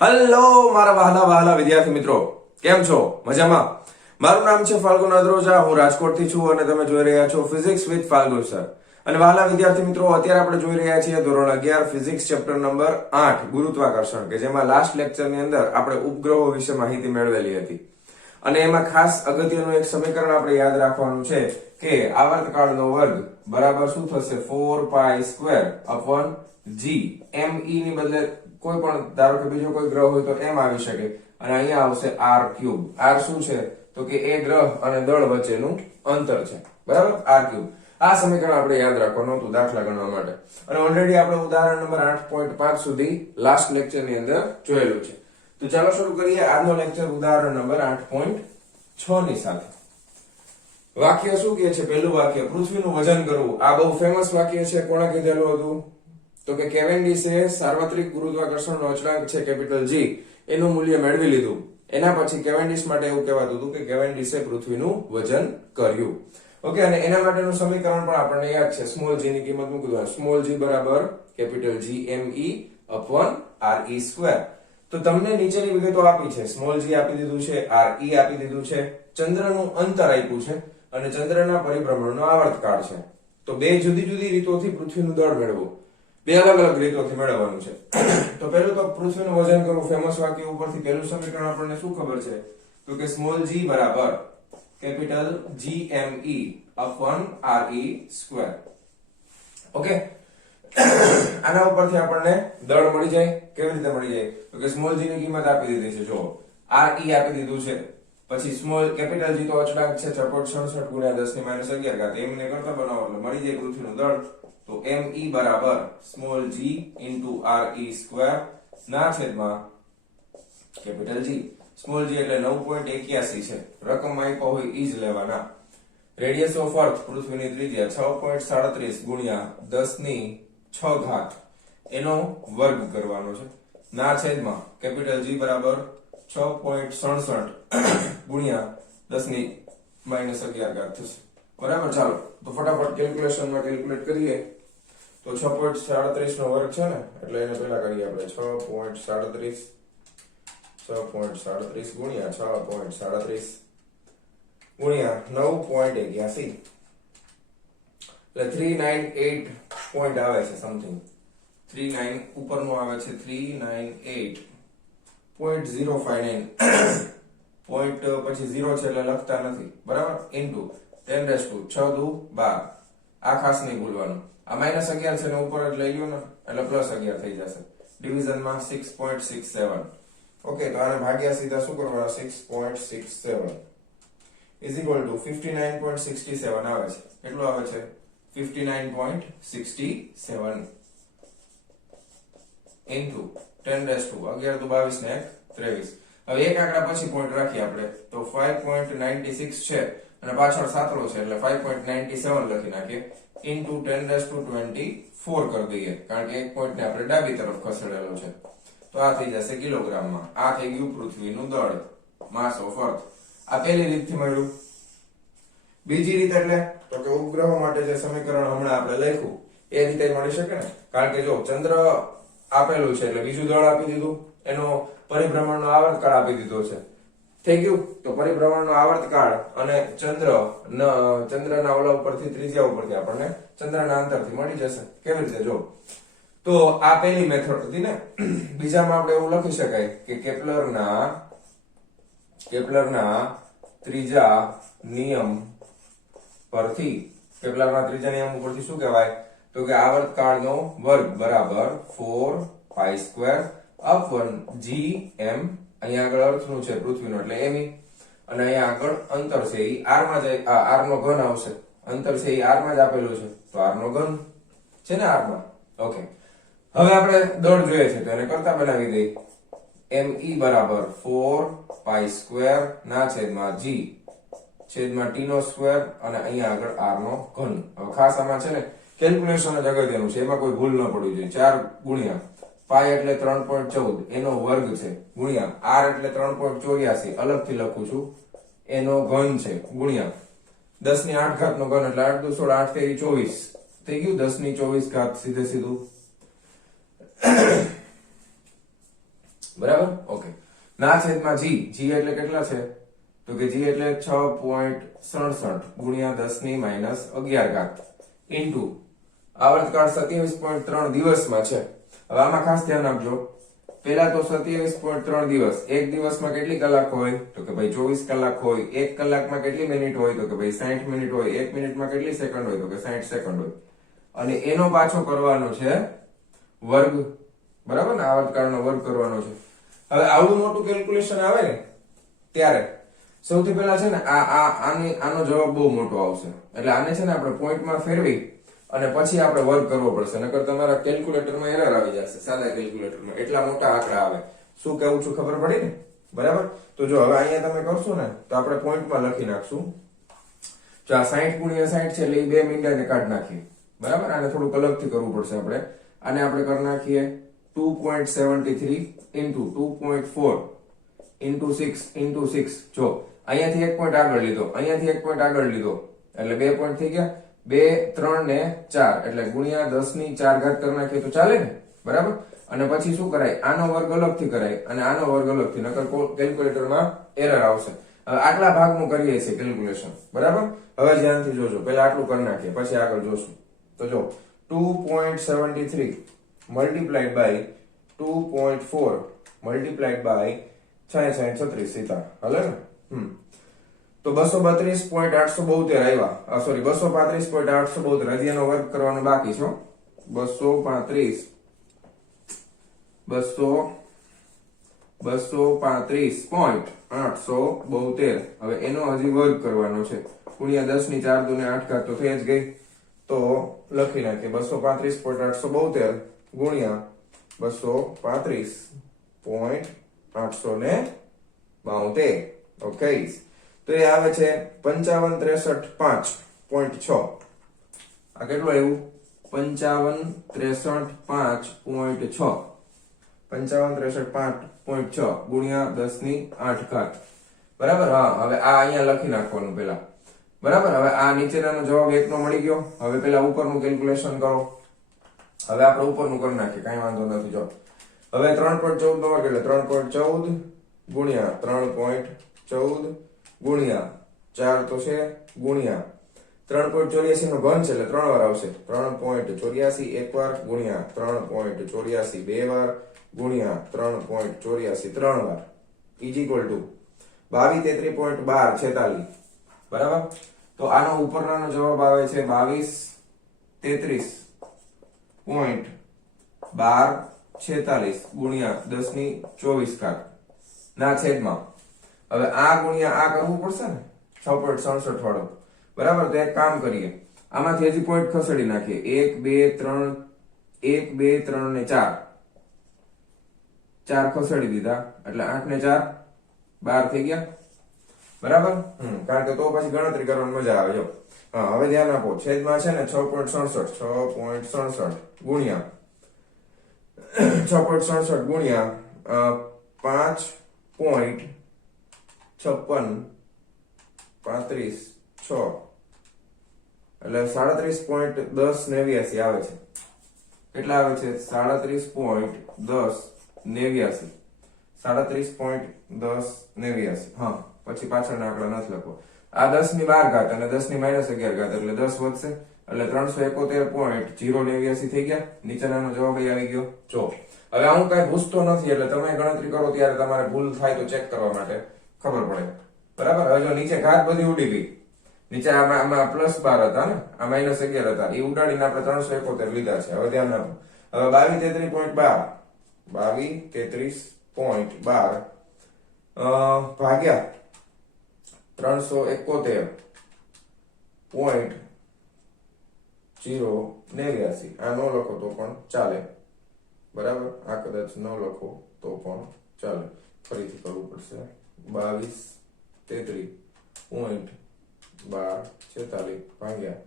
Hello મારા વહાલા વહાલા વિદ્યાર્થી મિત્રો, કેમ છો? મજામાં? મારું નામ છે ફાલ્ગુન અદ્રોજા, હું રાજકોટથી છું અને તમે જોઈ રહ્યા છો ફિઝિક્સ વિથ ફાલ્ગુન સર. અને વહાલા વિદ્યાર્થી મિત્રો, અત્યારે આપણે જોઈ રહ્યા છીએ ધોરણ 11 ફિઝિક્સ ચેપ્ટર નંબર 8 ગુરુત્વાકર્ષણ, કે જેમાં લાસ્ટ લેક્ચરની અંદર આપણે ઉપગ્રહો વિશે માહિતી મેળવેલી હતી. અને એમાં ખાસ અગત્યનું એક સમીકરણ આપણે યાદ રાખવાનું છે કે આવર્તકાળનો વર્ગ બરાબર શું થશે? 4π² g m e ની બદલે કોઈ પણ ધારો કે બીજો કોઈ ગ્રહ હોય તો m આવી શકે અને અહીંયા આવશે r³. r શું છે? તો કે એ ગ્રહ અને દળ વચ્ચેનું અંતર છે, બરાબર? r³. આ સમીકરણ આપણે યાદ રાખવાનું હતું દાખલા ગણવા માટે. અને ઓલરેડી આપણે ઉદાહરણ નંબર 8.5 સુધી લાસ્ટ લેક્ચર ની અંદર જોયેલું છે. તો ચાલો શરૂ કરીએ આજનો લેક્ચર ઉદાહરણ નંબર 8.6 ની સાથે. વાક્ય શું કહે છે? પહેલું વાક્ય, પૃથ્વીનું વજન કરવું. આ બહુ ફેમસ વાક્ય છે. કોણે કીધેલું હતું? તો કે કેવેન્ડિશે સાર્વત્રિક ગુરુત્વાકર્ષણનો અચળાંક છે કેપિટલ G, એનું મૂલ્ય મેળવી લીધું. એના પછી કેવેન્ડિશ માટે એવું કહેવાતું હતું કે કેવેન્ડિશે પૃથ્વીનું વજન કર્યું. ઓકે, અને એના માટેનું સમીકરણ પણ આપણને યાદ છે. સ્મોલ g ની કિંમત મૂકી દો. સ્મોલ g બરાબર capital G m e upon r e square. તો તમને નીચેની વિગતો આપી છે. સ્મોલ g આપી દીધું છે, r e આપી દીધું છે, ચંદ્રનું અંતર આપ્યું છે અને ચંદ્રના પરિભ્રમણનો આવર્તકાળ છે. તો બે જુદી જુદી રીતોથી પૃથ્વીનું દળ મેળવવું. બે અલગ અલગ રીતોથી મેળવવાનું છે. તો પહેલું તો પૃથ્વીનું વજન કરવું. ફેમસ વાક્ય ઉપરથી પહેલું સમીકરણ આપણને શું ખબર છે? તો કે સ્મોલ g બરાબર capital G m e upon r e square. Okay, આના ઉપરથી આપણને દળ મળી જાય. કેવી રીતે મળી જાય? તો કે સ્મોલ g ની કિંમત આપી દીધી છે. જો r e આપી દીધું છે, પછી સ્મોલ કેપિટલ G તો અચળાંક છે 6.67 ગુણ્યા 10 ની -11 એમને કરતા બનાવો એટલે મળી જાય પૃથ્વીનું દળ. તો m e બરાબર small g into r e square ના છેદમાં કેપિટલ G. સ્મોલ g એટલે 9.81 છે. રકમ આપ્યો હોય ઈ જ લેવાના. રેડિયસ ઓફ અર્થ પૃથ્વીની ત્રિજ્યા 6.37 ગુણ્યા 10 ની 6 ઘાત એનો વર્ગ કરવાનો છે. ના છેદમાં કેપિટલ G બરાબર 6.67 ગુણ્યા 10 ની -11 ઘાત થશે. બરાબર? ચાલો તો ફટાફટ કેલ્ક્યુલેશનમાં કેલ્ક્યુલેટ કરીએ. તો 6.37 નો વર્ગ છે ને, એટલે એને પહેલા કરીએ આપણે. 6.37 ગુણ્યા 6.37 ગુણ્યા 9.81 એટલે 398 પોઈન્ટ આવે છે સમથિંગ. 39 ઉપરનું આવે છે 398.059 પોઈન્ટ પછી 0 છે એટલે લખતા નથી, બરાબર? ઇન્ટુ 10⁻6 દુ 12. આ ખાસ નહીં ભૂલવાનું. આ -11 છે ને ઉપર જ લઈ લ્યો ને એટલે +11 થઈ જશે. ડિવિઝનમાં 6.67. ઓકે, તો આને ભાગ્યા સીધા શું કરવાના? 6.67 ઇઝ ઇક્વલ ટુ 59.67 આવે છે. કેટલું આવે છે? 59.67 ઇન્ટુ 10⁻11 દુ 22 ને 23. હવે એક આંકડા પછી પોઈન્ટ રાખીએ આપણે. તો 5.96 છે અને પાછળ સાતડો છે એટલે 5.97 લખી નાખીએ. ઇન્ટુ 10⁻24 કરી દઈએ, કારણ કે એક પોઈન્ટ ને આપણે ડાબી તરફ ખસેડેલો છે. તો આ થઈ જશે કિલોગ્રામમાં. આ થઈ ગયું પૃથ્વીનું દળ, માસ ઓફ અર્થ. આ પહેલી રીતથી મળ્યું. બીજી રીત એટલે તો કે ઉપગ્રહો માટે જે સમીકરણ હમણાં આપણે લખ્યું એ રીતે મળી શકે ને, કારણ કે જો ચંદ્ર આપેલું છે એટલે બીજું દળ આપી દીધું, એનો પરિભ્રમણનો આવર્તકાળ આપી દીધો છે. થઈ ગયું. તો પરિભ્રમણનો આવર્તકાળ અને ચંદ્રના ઓલા ઉપરથી ત્રિજ્યા ઉપરથી આપણને ચંદ્રના અંતરથી મળી જશે. કેવી રીતે? જો તો આ પહેલી મેથડ હતી ને. બીજામાં આપણે એવું લખી શકાય કે કેપ્લરના ત્રીજા નિયમ ઉપરથી શું કહેવાય? તો કે આવર્તકાળનો વર્ગ બરાબર 4π² upon g m. અહીંયા આગળ અર્થનું છે પૃથ્વીનો એટલે m e, અને અહીંયા આગળ અંતર છે એ r માં જાય. r નો ઘન આવશે. અંતર છે એ r માં જ આપેલું છે તો r નો ઘન છે ને r માં. ઓકે, હવે આપણે દળ જોઈએ છે તો એને કરતા બનાવી દઈએ. m e બરાબર 4π² ના છેદમાં g છેદમાં t નો સ્ક્વેર અને અહીંયા આગળ r નો ઘન. હવે ખાસ આમાં છે ને કેલ્ક્યુલેશન જ અગત્યનું છે, એમાં કોઈ ભૂલ ન પડવી જોઈએ. 4 ગુણ્યા પાઈ એટલે 3.14 એનો વર્ગ છે, ગુણ્યા r એટલે 3.84 અલગથી લખું છું એનો ઘન છે, ગુણ્યા 10 ની 8 ઘાત નો ઘન એટલે 8 દુ 16 8 તેરી 24 થઈ ગયું. 10 ની 24 ઘાત સીધે સીધું બરાબર ઓકે ના છેદમાં જી જી એટલે કેટલા છે તો કે જી એટલે 6.67 ગુણ્યા 10 ની માઈનસ 11 ઘાત ઇન્ટુ આવર્તકાળ 27.3 દિવસમાં છે હવે આમાં ખાસ ધ્યાન આપજો પેલા તો 27.3 દિવસ એક દિવસમાં કેટલી કલાક હોય તો કે ભાઈ 24 કલાક હોય એક કલાકમાં કેટલી મિનિટ હોય તો કે ભાઈ 60 મિનિટ હોય એક મિનિટમાં કેટલી સેકન્ડ હોય તો કે 60 સેકન્ડ હોય અને એનો પાછો કરવાનો છે વર્ગ બરાબર ને આવર્તકાળનો વર્ગ કરવાનો છે હવે આવડું મોટું કેલ્ક્યુલેશન આવે ને ત્યારે સૌથી પહેલા છે ને આનો જવાબ બહુ મોટો આવશે એટલે આને છે ને આપણે પોઈન્ટમાં ફેરવી અને પછી આપણે વર્ગ કરવો પડશે નકર તમારા કેલ્ક્યુલેટરમાં એરર આવી જશે સાદા કેલ્ક્યુલેટરમાં એટલા મોટા આંકડા આવે શું કહેવું છું ખબર પડી ને બરાબર તો જો હવે અહીંયા તમે કરશો ને તો આપણે પોઈન્ટમાં લખી નાખશું જો આ 60 ગુણ્યા 60 છે એટલે એ બે મીંડાને કાઢી નાખીએ બરાબર આને થોડુંક અલગથી કરવું પડશે આપણે આને આપણે કરી નાખીએ 2.73 into 2.4 into 6 into 6 જો અહીંયાથી એક પોઈન્ટ આગળ લીધો અહીંયાથી એક પોઈન્ટ આગળ લીધો એટલે બે પોઈન્ટ થઈ ગયા 2 3 ને 4 એટલે ગુણ્યા 10 ની 4 ઘાત કરી નાખીએ તો ચાલે ને બરાબર અને પછી શું કરાય આનો વર્ગ અલગથી કરાય અને આનો વર્ગ અલગથી નકર કેલ્ક્યુલેટરમાં એરર આવશે હવે આટલા ભાગનું કરીએ છીએ કેલ્ક્યુલેશન બરાબર હવે ધ્યાનથી જોજો પહેલા આટલું કરી નાખીએ પછી આગળ જોશું તો જો 2.73 multiplied by 2.4 multiplied by 66 સીધા હાલે ને તો 232.872 આવ્યા સોરી 235.872 હજી એનો વર્ગ કરવાનો બાકી છે 235.872 હવે એનો હજી વર્ગ કરવાનો છે ગુણ્યા 10 ની 4 દુને 8 ઘાત તો થઈ જ ગઈ તો લખી નાખીએ 235.872 ગુણ્યા 235.872 ઓકે તો એ આવે છે 5563.5.6 આ કેટલું આવ્યું 5563.5.6 5563.5.6 ગુણ્યા 10 ની 8 ઘાત બરાબર હા હવે આ અહીંયા લખી નાખવાનું પેલા બરાબર હવે આ નીચેનાનો જવાબ 1 નો મળી ગયો હવે પેલા ઉપરનું કેલ્ક્યુલેશન કરો હવે આપણે ઉપરનું કરી નાખીએ કાઈ વાંધો નથી જો હવે 3.14 નો વર્ગ એટલે 3.14 ગુણ્યા 3.14 ગુણ્યા 4 તો છે ગુણ્યા 3.84 નો ઘન છે એટલે 3 વાર આવશે 3.84 એક વાર ગુણ્યા 3.84 બે વાર ગુણ્યા 3.84 ત્રણ વાર ઇઝ ઇક્વલ ટુ 22 બરાબર તો આનો ઉપરનો જવાબ આવે છે 22.33.1246 ગુણ્યા 10 ની 24 ઘાત ના છેદમાં હવે આ ગુણ્યા આ કરવું પડશે ને 6.67 વાળો બરાબર તો એક કામ કરીએ આમાંથી હજી પોઈન્ટ ખસેડી નાખીએ 1 2 3 1 2 3 ને 4 4 ખસેડી દીધા એટલે 8 ને 4 12 થઈ ગયા બરાબર કારણ કે તો પછી ગણતરી કરવાની મજા આવે જો હા હવે ધ્યાન આપો છેદમાં છે ને 6.67 ગુણ્યા 6.67 ગુણ્યા 5.56 35 6 એટલે 37.1089 આવે છે કેટલા આવે છે 37.1089 37.1089 હા પછી પાછળના આંકડા નથી લખો આ 10 ની 12 ઘાત અને 10 ની -11 ઘાત એટલે 10 વધશે એટલે 371.089 થઈ ગયા નીચેનાનો જવાબ આવી ગયો જો હવે હું કઈ પૂછતો નથી એટલે તમે ગણતરી કરો ત્યારે તમારે ભૂલ થાય તો ચેક કરવા માટે ખબર પડે બરાબર હવે જો નીચે ઘાત બધી ઉડી ગઈ નીચે આમાં +12 હતા ને આ -11 હતા એ ઉડાડીને આપણે 371 લીધા છે હવે ધ્યાન આપો હવે 22.33.12 ભાગ્યા 371.089 આ નો લખો તો પણ ચાલે બરાબર આ કદાચ ન લખો તો પણ ચાલે ફરીથી કરવું પડશે 22.33.1246 ભાગ્યા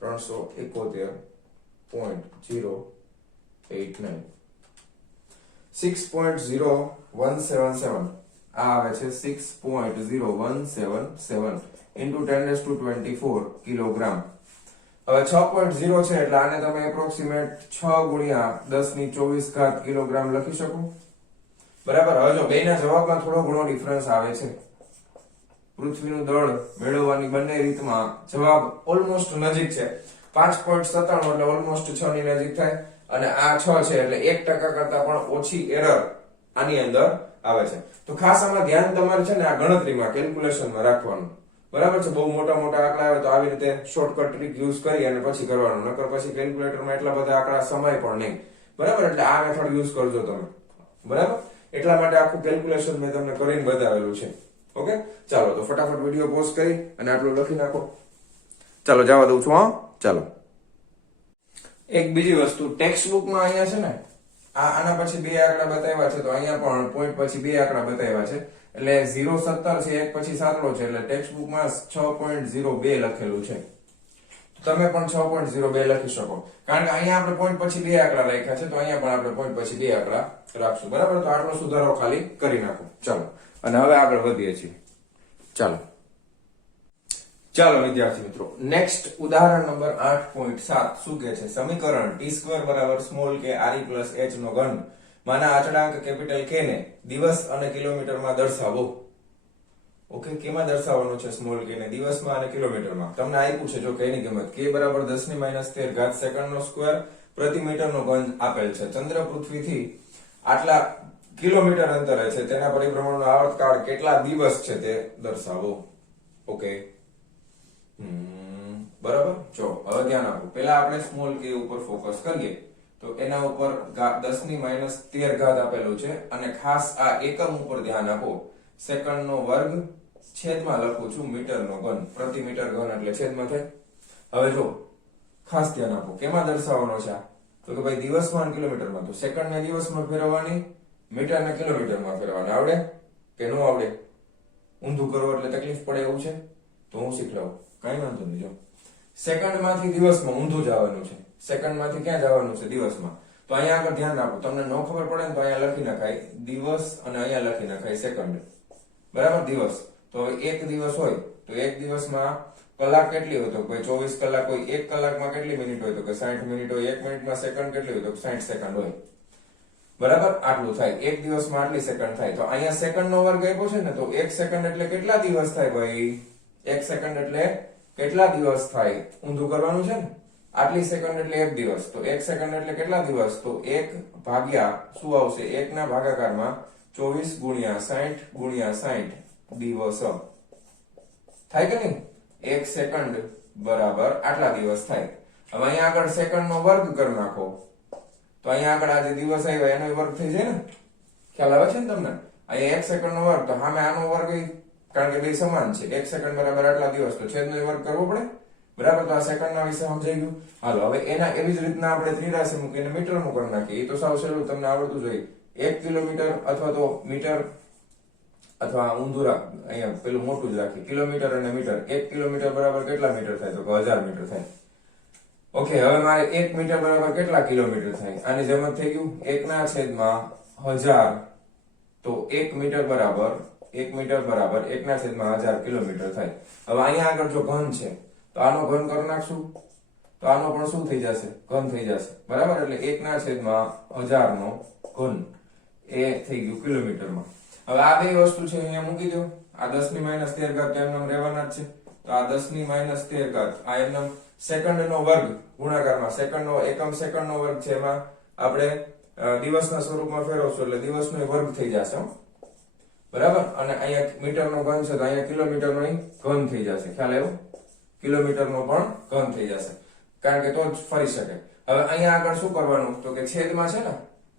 371.089 6.0177 આ આવે છે 6.0177 into 10⁻²4 કિલોગ્રામ હવે 6.0 છે એટલે આને તમે એપ્રોક્સિમેટ 6 ગુણ્યા 10 ની 24 ઘાત કિલોગ્રામ લખી શકો બરાબર. હવે જો બેના જવાબમાં થોડો ઘણો ડિફરન્સ આવે છે. પૃથ્વીનું દળ મેળવવાની બંને રીતમાં જવાબ ઓલમોસ્ટ નજીક છે. 5.97 એટલે ઓલમોસ્ટ 6 ની નજીક થાય, અને આ 6 છે એટલે 1% કરતા પણ ઓછી એરર આની અંદર આવે છે. તો ખાસ આમાં ધ્યાન તમારે છે ને આ ગણતરીમાં કેલ્ક્યુલેશનમાં રાખવાનું. બરાબર છે. બહુ મોટા મોટા આંકડા આવે તો આવી રીતે શોર્ટકટ ટ્રીક યુઝ કરી અને પછી કરવાનું, નકર પછી કેલ્ક્યુલેટરમાં એટલા બધા આંકડા સમાય પણ નહીં. બરાબર. એટલે આ મેથડ યુઝ કરજો તમે. બરાબર. એટલા માટે આખું કેલ્ક્યુલેશન મેં તમને કરીને બતાવેલું છે. ઓકે, ચાલો તો ફટાફટ વિડીયો પોઝ કરી અને આટલું લખી નાખો. ચાલો જવા દઉં છું. હા, ચાલો. એક બીજી વસ્તુ, ટેક્સ્ટ બુકમાં અહીંયા છે ને આના પછી બે આંકડા બતાવ્યા છે, તો અહીંયા પણ પોઈન્ટ પછી બે આંકડા બતાવ્યા છે. એટલે 0.17 છે, એક પછી સાતલો છે, એટલે ટેક્સ્ટ બુકમાં 6.02 લખેલું છે. તમે પણ 6.02 લખી શકો, કારણ કે અહીંયા આપણે પોઈન્ટ પછી બે આંકડા રાખ્યા છે, તો અહીંયા પણ આપણે પોઈન્ટ પછી બે આંકડા રાખશું. બરાબર. તો આટલો સુધારો ખાલી કરી નાખો. ચાલો, અને હવે આગળ વધીએ છીએ. ચાલો વિદ્યાર્થી મિત્રો, નેક્સ્ટ ઉદાહરણ નંબર 8.7 શું કહે છે? સમીકરણ t² બરાબર સ્મોલ k re h નો ઘન માના અચળાંક કેપિટલ k ને દિવસ અને કિલોમીટરમાં દર્શાવો. ઓકે, કેમાં દર્શાવવાનું છે? સ્મોલ k ને દિવસમાં અને કિલોમીટરમાં. તમને આપ્યું છે જો k ની કિંમત k બરાબર 10⁻13 સેકન્ડ નો સ્ક્વેર પ્રતિ મીટર નો ઘન આપેલ છે. ચંદ્ર પૃથ્વીથી આટલા કિલોમીટર અંતરે છે, તેના પરિભ્રમણનો આવર્તકાળ કેટલા દિવસ છે તે દર્શાવો. ઓકે, બરાબર. જો હવે ધ્યાન આપો, પેલા આપણે સ્મોલ k ઉપર ફોકસ કરીએ તો એના ઉપર 10⁻13 આપેલું છે, અને ખાસ આ એકમ ઉપર ધ્યાન આપો. સેકન્ડ નો વર્ગ છેદમાં લખું છું મીટર નો ઘન, પ્રતિ મીટર ઘન એટલે છેદમાં થાય. હવે જો ખાસ ધ્યાન આપો, કેમાં દર્શાવવાનો છે? તો કે ભાઈ દિવસમાં કિલોમીટરમાં. તો સેકન્ડ ને દિવસમાં ફેરવવાની, મીટર ને કિલોમીટરમાં ફેરવવાની. આવડે કે ન આવડે? ઊંધું કરો એટલે તકલીફ પડે એવું છે તો હું શીખડાવું, કઈ વાંધો નહીં. જો સેકન્ડ માંથી દિવસમાં ઊંધું જવાનું છે, સેકન્ડ માંથી ક્યાં જવાનું છે? દિવસમાં. તો અહીંયા આગળ ધ્યાન આપો, તમને ન ખબર પડે ને તો અહીંયા લખી નખાય દિવસ અને અહીંયા લખી નખાય સેકન્ડ. બરાબર. દિવસ. તો એક દિવસ હોય તો એક દિવસમાં કલાક કેટલી હોય? તો કોઈ 24 કલાક હોય. એક કલાકમાં કેટલી મિનિટ હોય? તો કે 60 મિનિટ હોય. એક મિનિટમાં સેકન્ડ કેટલી હોય? તો 60 સેકન્ડ હોય. બરાબર. આટલું થાય. એક દિવસમાં આટલી સેકન્ડ થાય. તો અહીંયા સેકન્ડ નો વર્ગ આપ્યો છે ને, તો એક સેકન્ડ એટલે કેટલા દિવસ થાય ભાઈ? એક સેકન્ડ એટલે કેટલા દિવસ થાય? ઊંધું કરવાનું છે ને. આટલી સેકન્ડ એટલે એક દિવસ, તો એક સેકન્ડ એટલે કેટલા દિવસ? તો 1 ભાગ્યા શું આવશે? 1 ના ભાગાકારમાં 24 × 60 × 60 દિવસ થાય કે નહીં? 1 સેકન્ડ બરાબર આટલા દિવસ થાય. હવે અહીંયા આગળ સેકન્ડ નો વર્ગ કરી નાખો, તો અહીંયા આગળ આ જે દિવસ આવ્યા એનો વર્ગ થઈ જાય ને. ખ્યાલ આવે છે ને તમને? અહીંયા 1 સેકન્ડ નો વર્ગ, તો સામે આનો વર્ગ, કારણ કે બે સમાન છે. 1 સેકન્ડ બરાબર આટલા દિવસ, તો છેદનો વર્ગ કરવો પડે. બરાબર. તો આ સેકન્ડ ના વિશે સમજાઈ ગયું. હાલો, હવે એના એવી જ રીતના આપણે ત્રિરાશી મૂકીને મીટરનું કરી નાખીએ. એ તો સાવ સહેલું, તમને આવડતું જોઈએ. 1 કિલોમીટર અથવા તો મીટર, અથવા ઊંધું અહીંયા પેલું મોટું જ રાખીએ, કિલોમીટર અને મીટર. 1 કિલોમીટર બરાબર કેટલા મીટર થાય? તો 1000 મીટર થાય. ઓકે, હવે મારે 1 મીટર બરાબર કેટલા કિલોમીટર થાય? આની જેમ જ થઈ ગયું. 1 ના છેદમાં 1000, તો 1 મીટર બરાબર 1 ના છેદમાં 1000 કિલોમીટર થાય. હવે અહીંયા આગળ જો ઘન છે તો આનો ઘન કરી નાખશું, તો આનો પણ શું થઈ જશે? ઘન થઈ જશે. બરાબર. એટલે 1 ના છેદમાં 1000 નો ઘન એ થઈ ગયું કિલોમીટરમાં. હવે આ બે વસ્તુ છે અહીંયા મૂકી દો. આ 10⁻13 એમનેમ રહેવાના જ છે, તો આ 10⁻13 આ એમનેમ સેકન્ડ નો વર્ગ ગુણાકારમાં સેકન્ડ નો એકમ સેકન્ડ નો વર્ગ છે, એમાં આપણે દિવસના સ્વરૂપમાં ફેરવશું એટલે દિવસનો વર્ગ થઈ જશે. બરાબર. અને અહીંયા મીટર નો ઘન છે તો અહીંયા કિલોમીટર નો ઘન થઈ જશે. ખ્યાલ આવ્યો? કિલોમીટર નો પણ ઘન થઈ જશે, કારણ કે તો જ ફરી શકે. હવે અહીંયા આગળ શું કરવાનું? તો કે છેદમાં છે ને,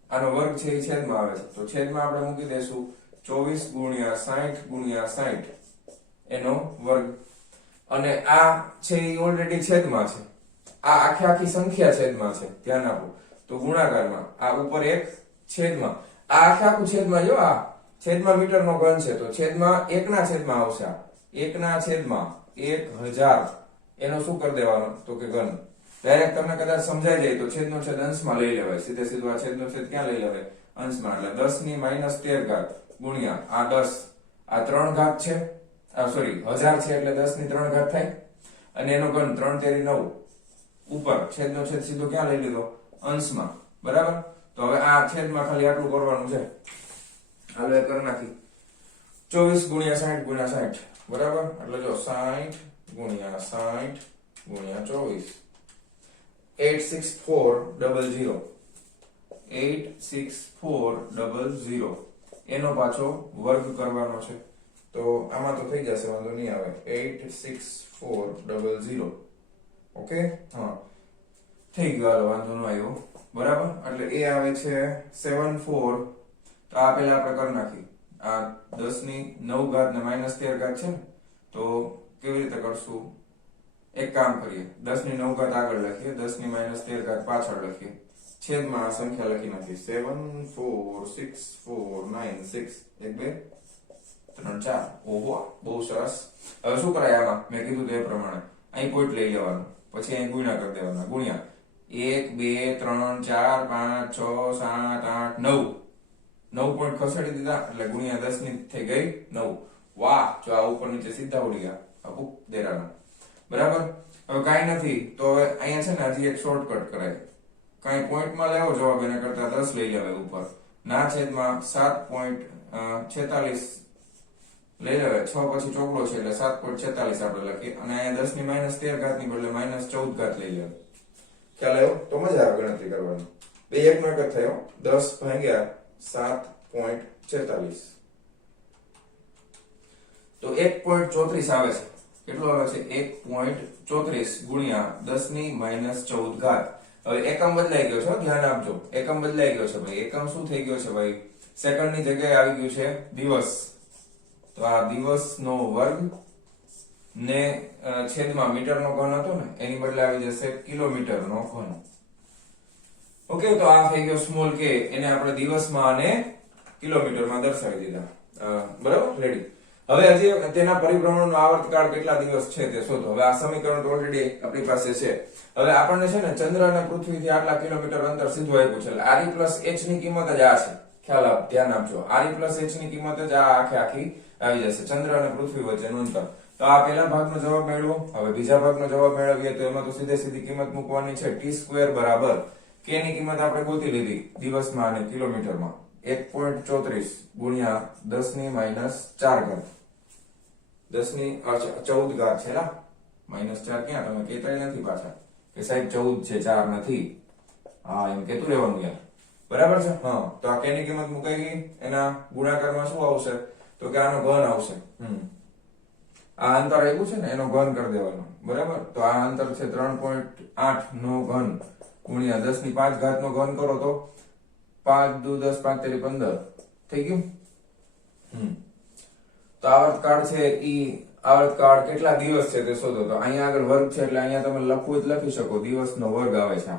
આનો વર્ગ છે એ છેદમાં આવે છે, તો છેદમાં આપણે મૂકી દઈશું 24 × 60 × 60 એનો વર્ગ. અને આ છે એ ઓલરેડી છેદમાં છે, આ આખી સંખ્યા છેદમાં છે. ધ્યાન આપો. તો ગુણાકારમાં આ ઉપર એક છેદમાં, આ આખું છેદમાં. જો આ છેદમાં મીટર નો ઘન છે, તો છેદમાં 1 ના છેદમાં આવશે. 1 ના છેદમાં 1000 એનો શું કરી દેવાનો? તો કે ઘન. ડાયરેક્ટ તમને કદાચ સમજાઈ જાય તો છેદનો છેદ અંશમાં લઈ લેવાય. સીધે સીધું આ છેદનો છેદ ક્યાં લઈ લેવાય? અંશમાં. એટલે 10⁻13 ગુણ્યા આ 10, આ 3 ઘાત છે, સોરી 1000 છે એટલે 10 ની 3 ઘાત થાય, અને એનો ઘન 3 તેરી 9 ઉપર. છેદનો છેદ સીધો ક્યાં લઈ લીધો? અંશમાં. બરાબર. તો હવે આ છેદમાં ખાલી આટલું કરવાનું છે. હાલો એ કરી નાખી 24 ગુણ્યા 60 ગુણ્યા 60 બરાબર એટલે જો 60 ગુણ્યા 60 ગુણ્યા 24 86400 86400 એનો પાછો વર્ગ કરવાનો છે તો આમાં તો થઈ જશે વાંધો નહીં આવે 86400 ઓકે હા થઈ ગયો હાલો વાંધો ન આવ્યો બરાબર એટલે એ આવે છે 74 તો આ પહેલા આપણે કરી નાખી આ 10 ની 9 ઘાત ને -13 ઘાત છે ને તો કેવી રીતે કરશું એક કામ કરીએ 10 ની 9 ઘાત આગળ લખીએ 10 ની -13 ઘાત પાછળ લખીએ છેદમાં આ સંખ્યા લખી નાખી 7 4 6 4 9 6 1 2 3 4 ઓહો બહુ સરસ હવે શું કરાય આમાં મેં કીધું તે પ્રમાણે અહીં પોઈન્ટ લઈ લેવાનું પછી અહીં ગુણ્યા કરી દેવાના ગુણ્યા 1 2 3 4 5 6 7 8 9 9 પોઈન્ટ ખસેડી દીધા એટલે ગુણ્યા 10 ની થઈ ગઈ 9 વાહ જો આ ઉપર નીચે સીધા ઉડી ગયા અપુ દેરાના બરાબર હવે કાઈ નથી તો હવે અહીંયા છે ને હજી એક શોર્ટકટ કરાય કાઈ પોઈન્ટ માં લેવો જવાબ એના કરતા 10 લઈ લેવાય ઉપર ના છેદમાં 7.46 લઈ લેવાય 6 પછી ચોકડો છે એટલે 7.46 આપણે લખીએ અને અહીંયા 10 ની -13 ઘાત ની બદલે -14 ઘાત લઈ લેવાય ખ્યાલ આવ્યો તો મજા આવે ગણતરી કરવાની બે એક નો એક જ થયો 10 ભાગ્યા 7.46 તો 1.34 આવે છે કેટલો આવે છે 1.34 ગુણ્યા 10 ની -14 ઘાત હવે એકમ બદલાઈ ગયો છે ધ્યાન આપજો એકમ બદલાઈ ગયો છે ભાઈ એકમ શું થઈ ગયો છે ભાઈ સેકન્ડ ની જગ્યાએ આવી ગયું છે દિવસ તો આ દિવસનો વર્ગ ને છેદમાં મીટરનો ઘન હતો ને એની બદલે આવી જશે કિલોમીટરનો ઘન ઓકે તો આ થઈ ગયો સ્મોલ કે એને આપણે દિવસમાં અને કિલોમીટરમાં દર્શાવી દીધા બરાબર રેડી હવે હજી તેના પરિભ્રમણનો આવર્તકાળ કેટલા દિવસ છે તે શોધો હવે આ સમીકરણ તો ઓલરેડી આપણી પાસે છે હવે આપણને છે ને ચંદ્ર અને પૃથ્વીથી આટલા કિલોમીટર અંતર સીધું આપ્યું છે એટલે RE + h ની કિંમત જ આ છે ખ્યાલ આપ ધ્યાન આપજો RE + h ની કિંમત જ આ આખી આવી જશે ચંદ્ર અને પૃથ્વી વચ્ચેનું અંતર તો આ પહેલા ભાગનો જવાબ મેળવો હવે બીજા ભાગનો જવાબ મેળવીએ તો એમાં તો સીધી કિંમત મૂકવાની છે t² બરાબર k ની કિંમત આપણે ગોતી લીધી દિવસમાં અને કિલોમીટરમાં 1.34 ગુણ્યા 10 ની -4 ઘાત 10 ની 14 ઘાત છે ના -4 ક્યાં તમે કહેતા નથી પાછા કે સાહેબ 14 છે 4 નથી હા એમ કેતું રહેવાનું યાર બરાબર છે હા તો આ k ની કિંમત મુકાઈ ગઈ એના ગુણાકારમાં શું આવશે તો કે આનો ઘન આવશે આ અંતર આપ્યું છે ને એનો ઘન કરી દેવાનો બરાબર તો આ અંતર છે 3.8 નો ઘન ગુણ્યા 10 ની 5 ઘાત નો ઘન કરો તો 5 દુ 10 5 તેરી 15 થઈ ગયું તો આવર્તકાળ છે ઈ આવર્તકાળ કેટલા દિવસ છે તે શોધો તો અહીંયા આગળ વર્ગ છે એટલે અહીંયા તમે લખવું જ લખી શકો દિવસનો વર્ગ આવે છે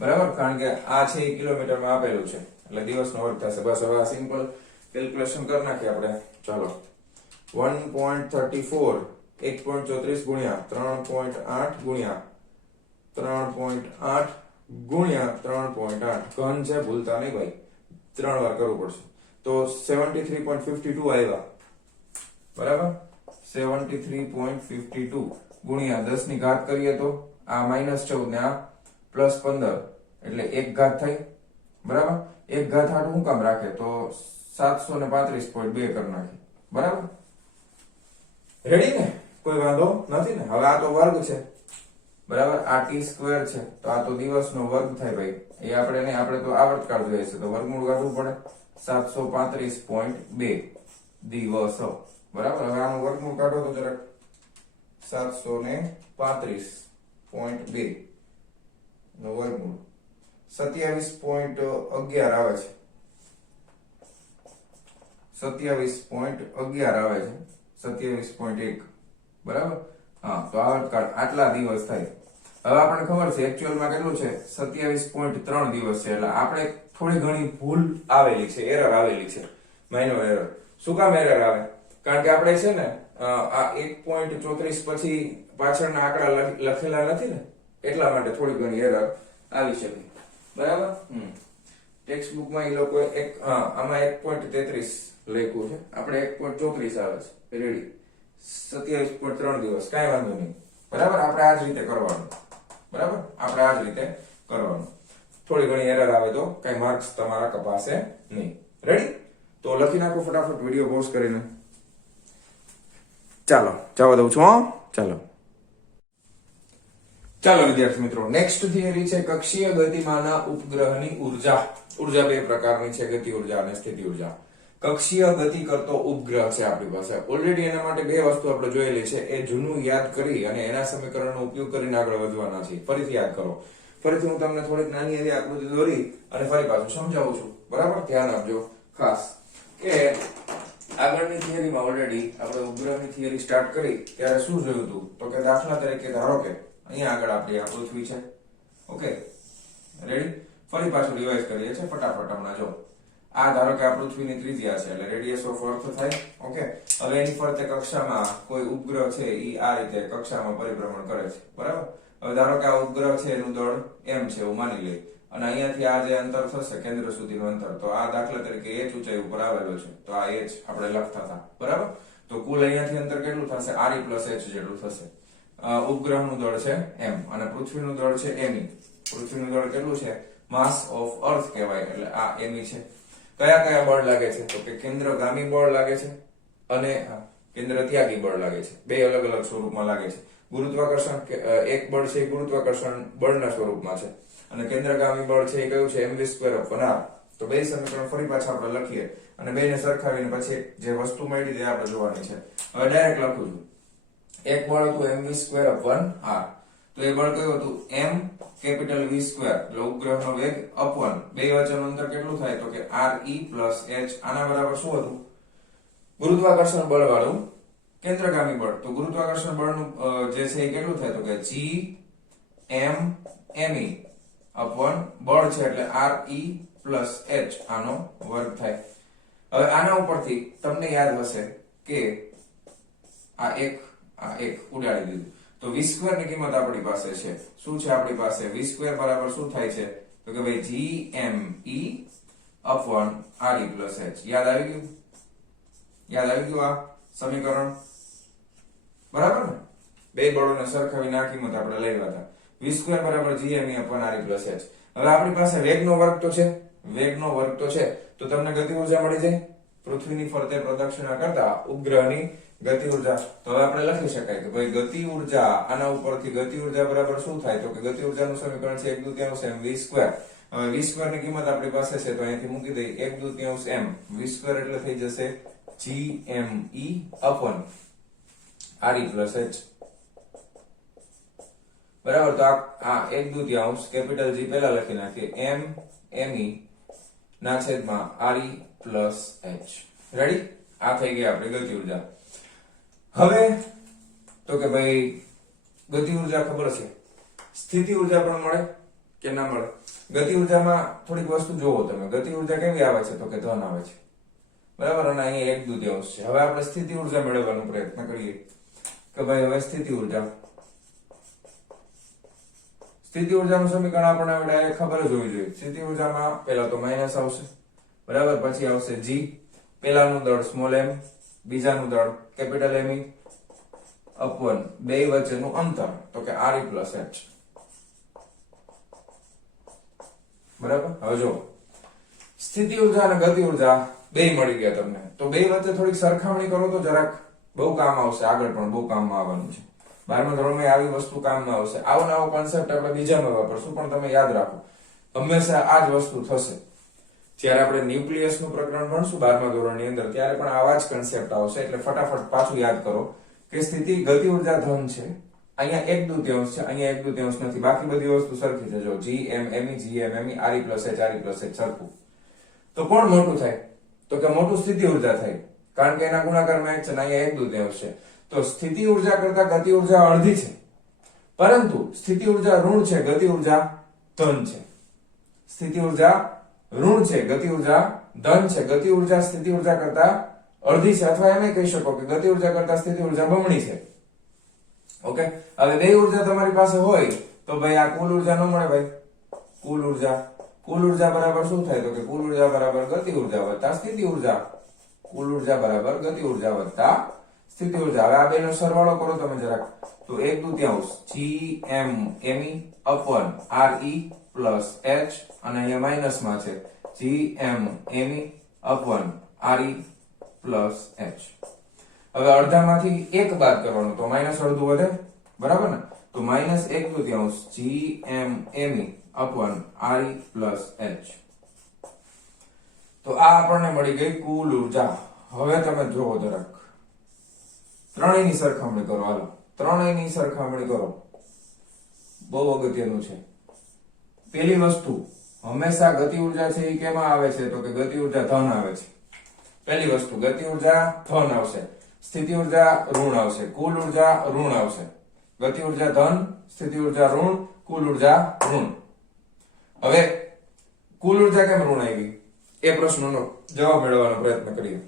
બરાબર કારણ કે આ છે એ કિલોમીટરમાં આપેલું છે એટલે દિવસનો વર્ગ થશે બસ હવે આ સિમ્પલ કેલ્ક્યુલેશન કરી નાખીએ આપણે ચાલો 1.34 1.34 ગુણ્યા 3.8 ગુણ્યા 3.8 ગુણ્યા 3.8 ઘન છે ભૂલતા નહીં ભાઈ 3 વાર કરવું પડશે તો 73.52 આવ્યા બરાબર 73.52 ગુણ્યા 10 ની ઘાત કરીએ તો આ -14 ને આ +15 એટલે 1 ઘાત થઈ બરાબર 1 ઘાત હાટું શું કામ રાખે તો 735.2 કરી નાખે બરાબર રેડી ને કોઈ વાંધો નથી ને હવે આ તો વર્ગ છે બરાબર આ t² છે તો આ તો દિવસનો વર્ગ થાય ભાઈ એ આપણે નહીં આપણે તો આવર્તકાળ જોઈએ છે તો વર્ગમૂળ કાઢવું પડે 735.2 દિવસ બરાબર હવે આનું વર્ગમૂળ કાઢો તો જરાક 735.2 નો વર્ગમૂળ 27.11 આવે છે 27.11 આવે છે 27.1 બરાબર હા તો આવર્તકાળ આટલા દિવસ થાય હવે આપણને ખબર છે એક્ચ્યુઅલમાં કેટલું છે 27.3 દિવસ છે એટલે આપણે થોડી ઘણી ભૂલ આવેલી છે એરર આવેલી છે માઇનર એરર શું કામ એરર આવે કારણ કે આપણે છે ને આ 1.34 પછી પાછળના આંકડા લખેલા નથી ને એટલા માટે થોડી ઘણી એરર આવી શકે બરાબર ટેક્સ્ટ બુકમાં એ લોકો આમાં 1.33 લખ્યું છે આપણે 1.34 આવે છે રેડી 27.3 દિવસ કાંઈ વાંધો નહીં બરાબર આપણે આ જ રીતે કરવાનું બરાબર આપણે આ જ રીતે કરવાનું થોડી ઘણી એરર આવે તો કઈ માર્ક્સ તમારા કપાશે નહીં રેડી તો લખી નાખો ફટાફટ વિડીયો પોઝ કરીને. ચાલો જવા દઉં છું. ચાલો વિદ્યાર્થી મિત્રો, નેક્સ્ટ થિયરી છે કક્ષીય ગતિમાનના ઉપગ્રહની ઉર્જા. ઉર્જા બે પ્રકારની છે, ગતિ ઉર્જા અને સ્થિતિ ઉર્જા. કક્ષીય ગતિ કરતો ઉપગ્રહ છે આપણી પાસે. ઓલરેડી એના માટે બે વસ્તુ આપણે જોયેલી છે, એ જૂનું યાદ કરી અને એના સમીકરણનો ઉપયોગ કરીને આગળ વધવાના છે. ફરીથી યાદ કરો. ફરીથી હું તમને થોડીક નાની એવી આકૃતિ દોરી અને ફરી પાછું સમજાવું છું. બરાબર, ધ્યાન આપજો ખાસ કે આગળની થિયરીમાં ઓલરેડી આપણે ઉપગ્રહની થિયરી સ્ટાર્ટ કરી ત્યારે શું જોયું હતું, તો કે દાખલા તરીકે ધારો કે અહીંયા આગળ આપણી આ પૃથ્વી છે. Okay, ready? ફરી પાછું રિવાઇઝ કરીએ છીએ ફટાફટ. હમણાં જો આ ધારો કે આ પૃથ્વીની ત્રિજ્યા છે એટલે રેડિયસ ઓફ અર્થ થાય. ઓકે, હવે એની ફરતે કક્ષામાં કોઈ ઉપગ્રહ છે એ આ રીતે કક્ષામાં પરિભ્રમણ કરે છે. બરાબર, હવે ધારો કે આ ઉપગ્રહ છે એનું દળ m છે એવું માની લઈએ અને અહીંયાથી આ જે અંતર થશે કેન્દ્ર સુધીનું અંતર, તો આ દાખલા તરીકે h ઊંચાઈ ઉપર આવેલો છે, તો આ h આપણે લખતા હતા. બરાબર, તો કુલ અહીંયાથી અંતર કેટલું થશે? re + h જેટલું થશે. ઉપગ્રહનું દળ છે m અને પૃથ્વીનું દળ છે me. પૃથ્વીનું દળ કેટલું છે? માસ ઓફ અર્થ કહેવાય, એટલે આ me છે. કયા કયા બળ લાગે છે? તો કે કેન્દ્રગામી બળ લાગે છે અને કેન્દ્ર ત્યાગી બળ લાગે છે. બે અલગ અલગ સ્વરૂપમાં લાગે છે. ગુરુત્વાકર્ષણ એક બળ છે એ ગુરુત્વાકર્ષણ બળના સ્વરૂપમાં છે અને કેન્દ્રગામી બળ છે એ કયું છે? mv²/r. તો બે સમીકરણ ફરી પાછા આપણે લખીએ અને બેને સરખાવીને પછી જે વસ્તુ મળી તે આપણે જોવાની છે. હવે ડાયરેક્ટ લખું છું. એક બળ હતું mv²/r. તો એ બળ કયું હતું? m કેપિટલ v², એટલે ઉપગ્રહનો વેગ અપવન બે વચ્ચેનું અંતર કેટલું થાય? તો કે re + h. આના બરાબર શું હતું? ગુરુત્વાકર્ષણ બળ વાળું કેન્દ્રગામી બળ. તો ગુરુત્વાકર્ષણ બળનું જે છે એ કેટલું થાય? તો કે g m me અપવન બળ છે એટલે re + h આનો વર્ગ થાય. હવે આના ઉપરથી તમને યાદ હશે કે આ એક ઉડાડી દીધું, તો v² ની કિંમત આપણી પાસે છે. શું છે આપણી પાસે? v² બરાબર શું થાય છે? તો કે ભાઈ gme અપવન re + h. યાદ આવી ગયું? આ સમીકરણ બરાબર ને? બે બળોને સરખાવીને આ કિંમત આપણે લેવા હતા. v² બરાબર gme અપવન re + h. હવે આપણી પાસે વેગનો વર્ગ તો છે, તો તમને ગતિ ઉર્જા મળી જાય. પૃથ્વીની ફરતે પ્રદક્ષિણા કરતા ઉપગ્રહની ગતિ ઉર્જા. તો હવે આપણે લખી શકાય કે ભાઈ ગતિ ઉર્જા, આના ઉપરથી ગતિ ઉર્જા બરાબર શું થાય? તો કે ગતિ ઉર્જાનું સમીકરણ છે 1/2 m v². હવે v² ની કિંમત આપણી પાસે છે તો અહીંથી મૂકી દઈએ 1/2 m v² એટલે થઈ જશે gme અપન re + h. બરાબર, તો આ 1/2 કેપિટલ G પહેલા લખી નાખીએ m me ના છેદમાં re + h. રેડી? આ થઈ ગઈ આપણી ગતિ ઉર્જા. હવે તો કે ભાઈ ગતિ ઉર્જા ખબર છે, સ્થિતિ ઉર્જા પણ મળે કે ના મળે? ગતિ ઉર્જામાં થોડીક વસ્તુ જોવો તમે. ગતિ ઉર્જા કેવી આવે છે? તો કે ધન આવે છે. બરાબર, અને અહીંયા 1/2 છે. હવે આપણે સ્થિતિ ઉર્જા મેળવવાનો પ્રયત્ન કરીએ કે ભાઈ હવે સ્થિતિ ઉર્જાનું સમીકરણ આપણને ડાયરેક્ટ ખબર જ હોવી જોઈએ. સ્થિતિ ઉર્જામાં પહેલા તો માઈનસ આવશે. બરાબર, પછી આવશે g, પહેલાનું દળ સ્મોલ m, બીજાનું દળ કેપિટલ me અપવન બે વચ્ચેનું અંતર તો કે re + h. બરાબર, હવે જો સ્થિતિ ઉર્જા અને ગતિ ઉર્જા બે મળી ગયા તમને, તો બે વચ્ચે થોડીક સરખામણી કરો તો જરાક બહુ કામ આવશે. આગળ પણ બહુ કામમાં આવવાનું છે. 12મા ધોરણમાં આવી વસ્તુ કામમાં આવશે. આવો નવો કોન્સેપ્ટ આપણે બીજામાં વાપરશું, પણ તમે યાદ રાખો હંમેશા આ જ વસ્તુ થશે. જ્યારે આપણે ન્યુક્લિયસનું પ્રકરણ ભણશું 12મા ધોરણની અંદર ત્યારે પણ આવા જ કોન્સેપ્ટ આવશે. એટલે ફટાફટ પાછું યાદ કરો કે ગતિ ઉર્જા ધન છે, અહીંયા 1/2 છે, અહીંયા 1/2 નથી, બાકી બધી વસ્તુ સરખી છે. જો gme re + h સરખું. તો કોણ મોટું થાય? તો કે મોટું સ્થિતિ ઉર્જા થાય, કારણ કે એના ગુણાકારમાં 1 છે અને અહીંયા 1/2 છે. તો સ્થિતિ ઉર્જા કરતા ગતિ ઉર્જા અડધી છે, પરંતુ સ્થિતિ ઉર્જા ઋણ છે, ગતિ ઉર્જા ધન છે. સ્થિતિ ઉર્જા ઋણ છે, ગતિ ઉર્જા ધન છે. ગતિ ઉર્જા સ્થિતિ ઉર્જા કરતા અડધી છે, અથવા એમ કહી શકો કે ગતિ ઉર્જા કરતા સ્થિતિ ઉર્જા બમણી છે. ઓકે, હવે બે ઉર્જા તમારી પાસે હોય તો ભાઈ આ કુલ ઉર્જા ન મળે ભાઈ. કુલ ઉર્જા બરાબર શું થાય? તો કે કુલ ઉર્જા બરાબર ગતિ ઉર્જા વત્તા સ્થિતિ ઉર્જા. કુલ ઉર્જા બરાબર ગતિ ઉર્જા વત્તા સ્થિતિ ઉર્જા. હવે આ બેનો સરવાળો કરો તમે જરાક, તો 1/2 gme અપન re + h અને અહીંયા માઈનસમાં છે gme અપન Re પ્લસ H. હવે અડધામાંથી એક બાદ કરવાનું તો માઇનસ અડધું વધે, બરાબર ને? તો minus 1/3 GMME upon Re plus H. તો આ આપણને મળી ગઈ કુલ ઉર્જા. હવે તમે જોવો જરાક ત્રણેયની સરખામણી કરો. હાલો ત્રણેયની સરખામણી કરો, બહુ અગત્યનું છે. પેલી વસ્તુ, હંમેશા ગતિ ઉર્જા છે એ કેમાં આવે છે? તો કે ગતિ ઉર્જા ધન આવે છે. પહેલી વસ્તુ ગતિ ઉર્જા ધન આવશે, સ્થિતિ ઉર્જા ઋણ આવશે, કુલ ઉર્જા ઋણ આવશે. ગતિ ઉર્જા ધન, સ્થિતિ ઉર્જા ઋણ, કુલ ઉર્જા ઋણ. હવે કુલ ઉર્જા કેમ ઋણ આવી એ પ્રશ્નનો જવાબ મેળવવાનો પ્રયત્ન કરીએ.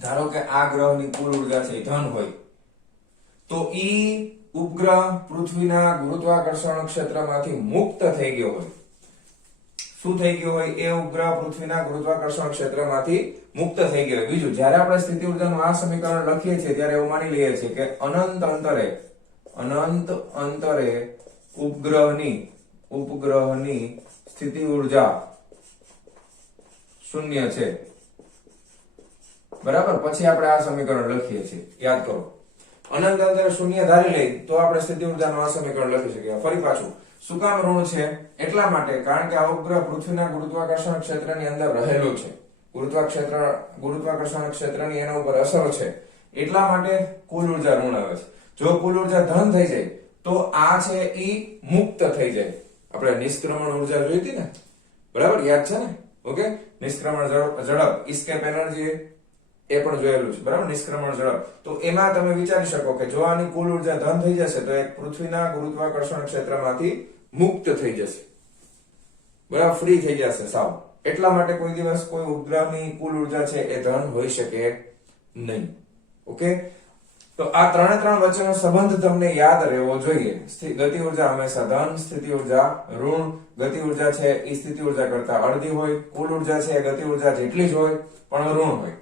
ધારો કે આ ગ્રહની કુલ ઉર્જા છે ધન હોય તો ઈ ઉપગ્રહ પૃથ્વીના ગુરુત્વાકર્ષણ ક્ષેત્રમાંથી મુક્ત થઈ ગયો હોય. શું થઈ ગયો હોય? એ ઉપગ્રહ પૃથ્વીના ગુરુત્વાકર્ષણ ક્ષેત્રમાંથી મુક્ત થઈ ગયો હોય. બીજું, જ્યારે આપણે સ્થિતિ ઉર્જાનું આ સમીકરણ લખીએ છીએ ત્યારે એવું માની લઈએ છીએ કે અનંત અંતરે ઉપગ્રહની સ્થિતિ ઉર્જા શૂન્ય છે, બરાબર? પછી આપણે આ સમીકરણ લખીએ છીએ. યાદ કરો, અનંત અંતરે શૂન્ય ધારી લઈ તો આપણે સ્થિતિ ઉર્જાનું આ સમીકરણ લખી શકીએ. ફરી પાછું, શું કામ ઋણ છે? એટલા માટે કારણ કે આ ઉપગ્રહ પૃથ્વીના ગુરુત્વાકર્ષણ ક્ષેત્રની અંદર રહેલો છે. ગુરુત્વાકર્ષણ ક્ષેત્રની એના ઉપર અસર છે, એટલા માટે કુલ ઉર્જા ઋણ આવે છે. જો કુલ ઉર્જા ધન થઈ જાય તો આ છે ઈ મુક્ત થઈ જાય. આપણે નિષ્ક્રમણ ઉર્જા જોઈ હતી ને, બરાબર? યાદ છે ને? ઓકે, નિષ્ક્રમણ ઝડપ, એસ્કેપ એનર્જી એ પણ જોયેલું છે, બરાબર? નિષ્ક્રમણ ઝડપ. તો એમાં તમે વિચારી શકો કે જો આની કુલ ઉર્જા ધન થઈ જશે તો એક પૃથ્વીના ગુરુત્વાકર્ષણ ક્ષેત્રમાંથી મુક્ત થઈ જશે, બરાબર? ફ્રી થઈ જશે સાવ. એટલા માટે કોઈ દિવસ કોઈ ઉપગ્રહની કુલ ઉર્જા છે એ ધન હોઈ શકે નહીં. ઓકે, તો આ ત્રણ વચ્ચેનો સંબંધ તમને યાદ રહેવો જોઈએ. ગતિ ઉર્જા હંમેશા ધન, સ્થિતિ ઉર્જા ઋણ. ગતિ ઉર્જા છે એ સ્થિતિ ઉર્જા કરતા અડધી હોય, કુલ ઉર્જા છે એ ગતિ ઉર્જા જેટલી જ હોય પણ ઋણ હોય.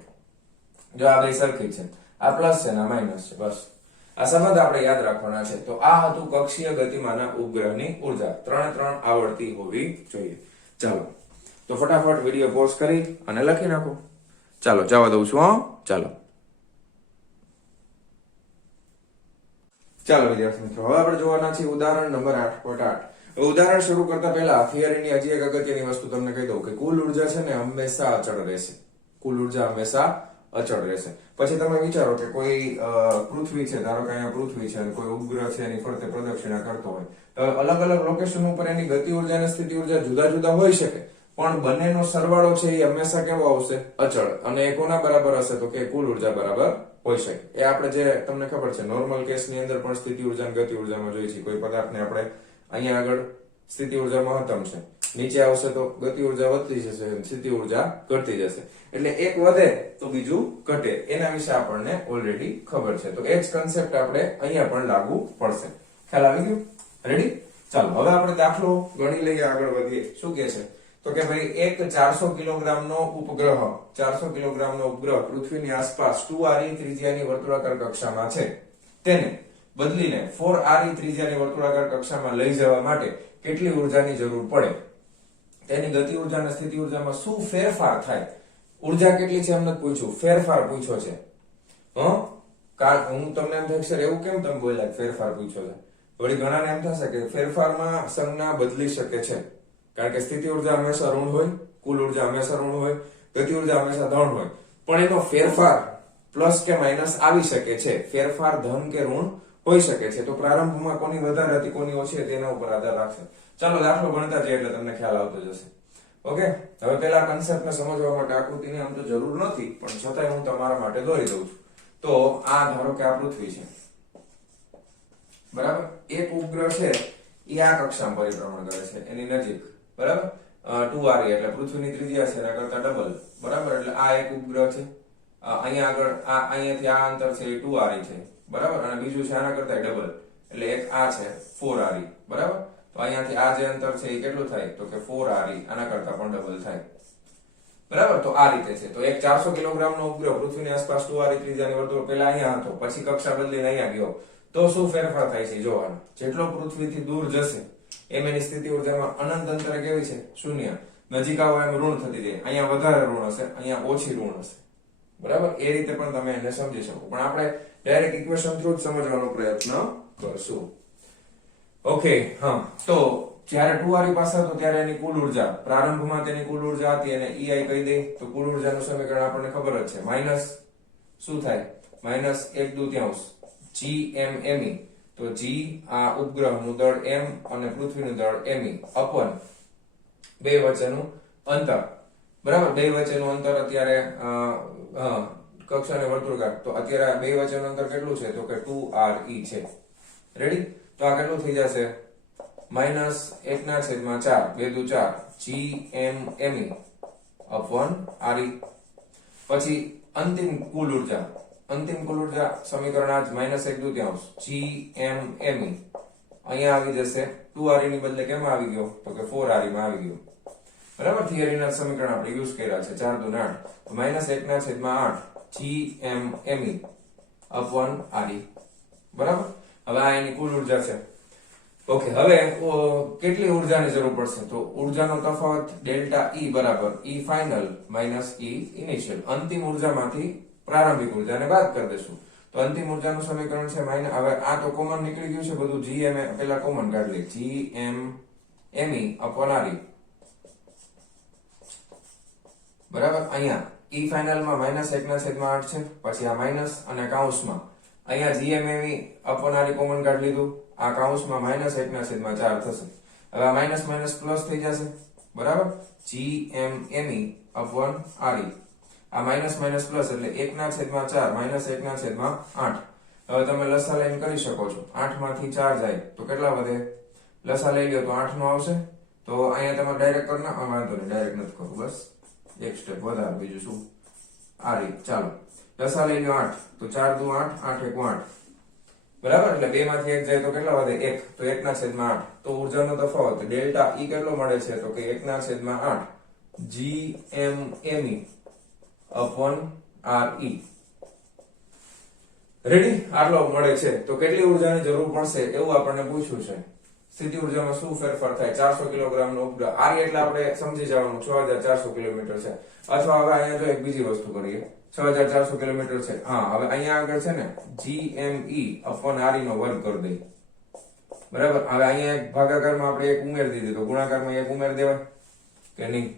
જો આ બે સરખી છે, આ પ્લસ છે ને આ માઇનસ છે, બસ આ સંબંધ આપણે યાદ રાખવાના છે. તો આ હતું કક્ષીય ગતિમાનના ઉપગ્રહની ઉર્જા. ત્રણ આવડતી હોવી જોઈએ. ચાલો તો ફટાફટ વિડીયો પોઝ કરી અને લખી નાખો. ચાલો જવા દઉં છું. ચાલો વિદ્યાર્થી મિત્રો, હવે આપણે જોવાના છીએ ઉદાહરણ નંબર 8.8. ઉદાહરણ શરૂ કરતા પહેલા થિયરીની હજી એક અગત્યની વસ્તુ તમને કહી દઉં કે કુલ ઉર્જા છે ને હંમેશા અચળ રહેશે. કુલ ઉર્જા હંમેશા અચળ રહેશે. પછી તમે વિચારો કે કોઈ પૃથ્વી છે, ધારો કે અહીંયા પૃથ્વી છે અને કોઈ ઉપગ્રહ છે એની ફરતે પ્રદક્ષિણા કરતો હોય, અલગ અલગ લોકેશન ઉપર એની ગતિ ઉર્જા અને સ્થિતિ ઉર્જા જુદા જુદા હોઈ શકે, પણ બંનેનો સરવાળો છે એ હંમેશા કેવો આવશે? અચળ. અને એ કોના બરાબર હશે? તો કે કુલ ઉર્જા બરાબર હોઈ શકે. એ આપણે જે તમને ખબર છે નોર્મલ કેસની અંદર પણ સ્થિતિ ઉર્જા અને ગતિ ઉર્જામાં જોઈએ છીએ. કોઈ પદાર્થને આપણે અહીંયા આગળ સ્થિતિ ઉર્જા મહત્તમ છે, નીચે આવશે તો ગતિ ઉર્જા વધતી જશે, સ્થિતિ ઉર્જા ઘટતી જશે. એટલે એક વધે તો બીજું ઘટે. એના વિશે આપણને ઓલરેડી ખબર છે. તો એ જ કન્સેપ્ટ આપણે અહીંયા પણ લાગુ પડશે. ખ્યાલ આવી ગયો? રેડી? ચાલો હવે આપણે દાખલો ગણી લઈએ, આગળ વધીએ. શું કે છે? તો કે ભાઈ એક 400 કિલોગ્રામનો ઉપગ્રહ પૃથ્વીની આસપાસ 2Re ત્રિજ્યાની વર્તુળાકાર કક્ષામાં છે. તેને બદલીને 4Re ત્રિજ્યાની વર્તુળાકાર કક્ષામાં લઈ જવા માટે કેટલી ઉર્જાની જરૂર પડે? તેની ગતિ ઉર્જા અને સ્થિતિ ઉર્જામાં શું ફેરફાર થાય? ઉર્જા કેટલી છે એમ નથી પૂછ્યું, ફેરફાર પૂછ્યો છે. હું તમને એમ થશે એવું કેમ તમે બોલ્યા ફેરફાર પૂછ્યો છે? વળી ઘણાને એમ થશે કે ફેરફારમાં સંજ્ઞા બદલી શકે છે, કારણ કે સ્થિતિ ઉર્જા હંમેશા ઋણ હોય, કુલ ઉર્જા હંમેશા ઋણ હોય, ગતિ ઉર્જા હંમેશા ધન હોય, પણ એનો ફેરફાર પ્લસ કે માઇનસ આવી શકે છે. ફેરફાર ધન કે ઋણ હોઈ શકે છે. તો પ્રારંભમાં કોની વધારે હતી કોની ઓછી હતી એના ઉપર આધાર રાખશે. ચાલો દાખલો ગણતા જઈએ એટલે તમને ખ્યાલ આવતો જશે. ઓકે, હવે પેલા કન્સેપ્ટને સમજવા માટે આકૃતિની આમ તો જરૂર નથી, પણ છતાંય હું તમારા માટે દોરી દઉં છું. તો આ ધારો કે આ પૃથ્વી છે, બરાબર? એક ઉપગ્રહ છે એ આ કક્ષામાં પરિભ્રમણ કરે છે એની નજીક, બરાબર? 2Re એટલે પૃથ્વીની ત્રિજ્યા છે એના કરતા ડબલ, બરાબર? એટલે આ એક ઉપગ્રહ છે. અહીંયા આગળ અહીંયાથી આ અંતર છે એ 2Re છે, બરાબર? અને બીજું છે આના કરતા ડબલ, એટલે એક આ છે 4Re, બરાબર? તો અહીંયાથી આ જે અંતર છે એ કેટલું થાય? તો કે 4Re, આના કરતા પણ ડબલ થાય, બરાબર? તો આ રીતે છે. તો એક 400 કિલોગ્રામનો ઉપગ્રહ પૃથ્વીની આસપાસ 2Re ત્રિજ્યાની વર્તુળ પેલા અહીંયા હતો, પછી કક્ષા બદલીને અહીંયા ગયો, તો શું ફેરફાર થાય છે જોવાનું. જેટલો પૃથ્વીથી દૂર જશે એમ એની સ્થિતિ ઉર્જામાં અનંત અંતરે કેવી છે? શૂન્ય. નજીક આવો એમ ઋણ થતી જાય. અહીંયા વધારે ઋણ હશે, અહીંયા ઓછી ઋણ હશે, બરાબર, એ રીતે પણ તમે એને સમજી શકો, પણ આપણે ડાયરેક્ટ ઇક્વેશન થ્રુ જ સમજવાનો પ્રયત્ન કરશું. ઓકે, હા, તો જ્યારે 2r પાસે હતો ત્યારે એની કુલ ઉર્જા, પ્રારંભમાં તેની કુલ ઉર્જા હતી અને EI કહી દે તો કુલ ઉર્જાનું સમીકરણ આપણને ખબર જ છે, માઈનસ શું થાય, માઈનસ 1/2 GMME, તો G આ ઉપગ્રહનું દળ M અને પૃથ્વીનું દળ ME અપન બે વચ્ચેનું અંતર, બરાબર, બે વચ્ચેનું અંતર અત્યારે કક્ષાને વર્તુળાકાર, તો અત્યારે બે વચ્ચેનું અંતર કેટલું છે, તો કે 2RE છે. રેડી, તો આ કેટલું થઈ જશે, માઈનસ 1/4 2 4 GMME અપન RE. પછી અંતિમ કુલ ઉર્જા, સમીકરણ આ જ, માઈનસ 1/2 GMME અહીંયા આવી જશે, 2RE ની બદલે કેમ આવી ગયો, તો કે 4RE માં આવી ગયો. બરાબર, થિયરીના સમીકરણ આપણે યુઝ કર્યા છે, 4 2 8, તો માઈનસ 1/8 GMME અપન RE. બરાબર, હવે આ એની કુલ ઉર્જા છે. ઓકે, હવે કેટલી ઉર્જાની જરૂર પડશે, તો ઉર્જાનો તફાવત ડેલ્ટા E બરાબર E final minus E initial, અંતિમ ઉર્જામાંથી પ્રારંભિક ઉર્જાને બાદ કરી દેશું, તો અંતિમ ઉર્જાનું સમીકરણ છે માઈનસ, હવે આ તો કોમન નીકળી ગયું છે બધું, GM પેલા કોમન કાઢી લે, GMME અપન RE. બરાબર, અહીંયા E ફાઇનલ માં માઈનસ 1/8 છે, પછી આ માઈનસ અને કૌંસમાં અહીંયા GMME અપન RE કોમન કાઢી લીધું, આ કૌંસમાં માઈનસ 1/4 થશે. હવે આ માઈનસ માઈનસ પ્લસ થઈ જશે, બરાબર, GMME અપન RE, આ માઈનસ માઈનસ પ્લસ એટલે 1/4 માઈનસ 1/8. હવે તમે લસા લઈને કરી શકો છો, 8 માંથી 4 જાય તો કેટલા વધે, લસા લઈ લ્યો તો 8 નો આવશે, તો અહીંયા તમે ડાયરેક્ટ કરી નાખો, વાંધો નહીં, ડાયરેક્ટ નથી કરવું, બસ એક સ્ટેપ વધારે, બીજું શું, RE. ચાલો લસા લઈ લ્યો 8, તો 4 2 8 8 1 8, બરાબર, એટલે 2 માંથી 1 જાય તો કેટલા વધે, 1, તો 1/8. તો ઉર્જાનો તફાવત ડેલ્ટા E કેટલો મળે છે, તો કે 1/8 GMME અપન RE. રેડી, આટલો મળે છે. તો કેટલી ઉર્જાની જરૂર પડશે એવું આપણને પૂછ્યું છે. સ્થિતિ ઉર્જામાં શું ફેરફાર થાય, 400 કિલોગ્રામનો ઉપગ્રહ, RE એટલે આપણે સમજી જવાનું 6400 કિલોમીટર છે, અથવા હવે અહીંયા જો એક બીજી વસ્તુ કરીએ, 6400 કિલોમીટર છે, હા, હવે અહીંયા આગળ છે ને GME અપન RE નો વર્ગ કરી દઈએ, બરાબર. હવે અહીંયા એક ભાગાકારમાં આપણે એક ઉમેરી દીધી, તો ગુણાકારમાં એક ઉમેરી દેવાય કે નહીં,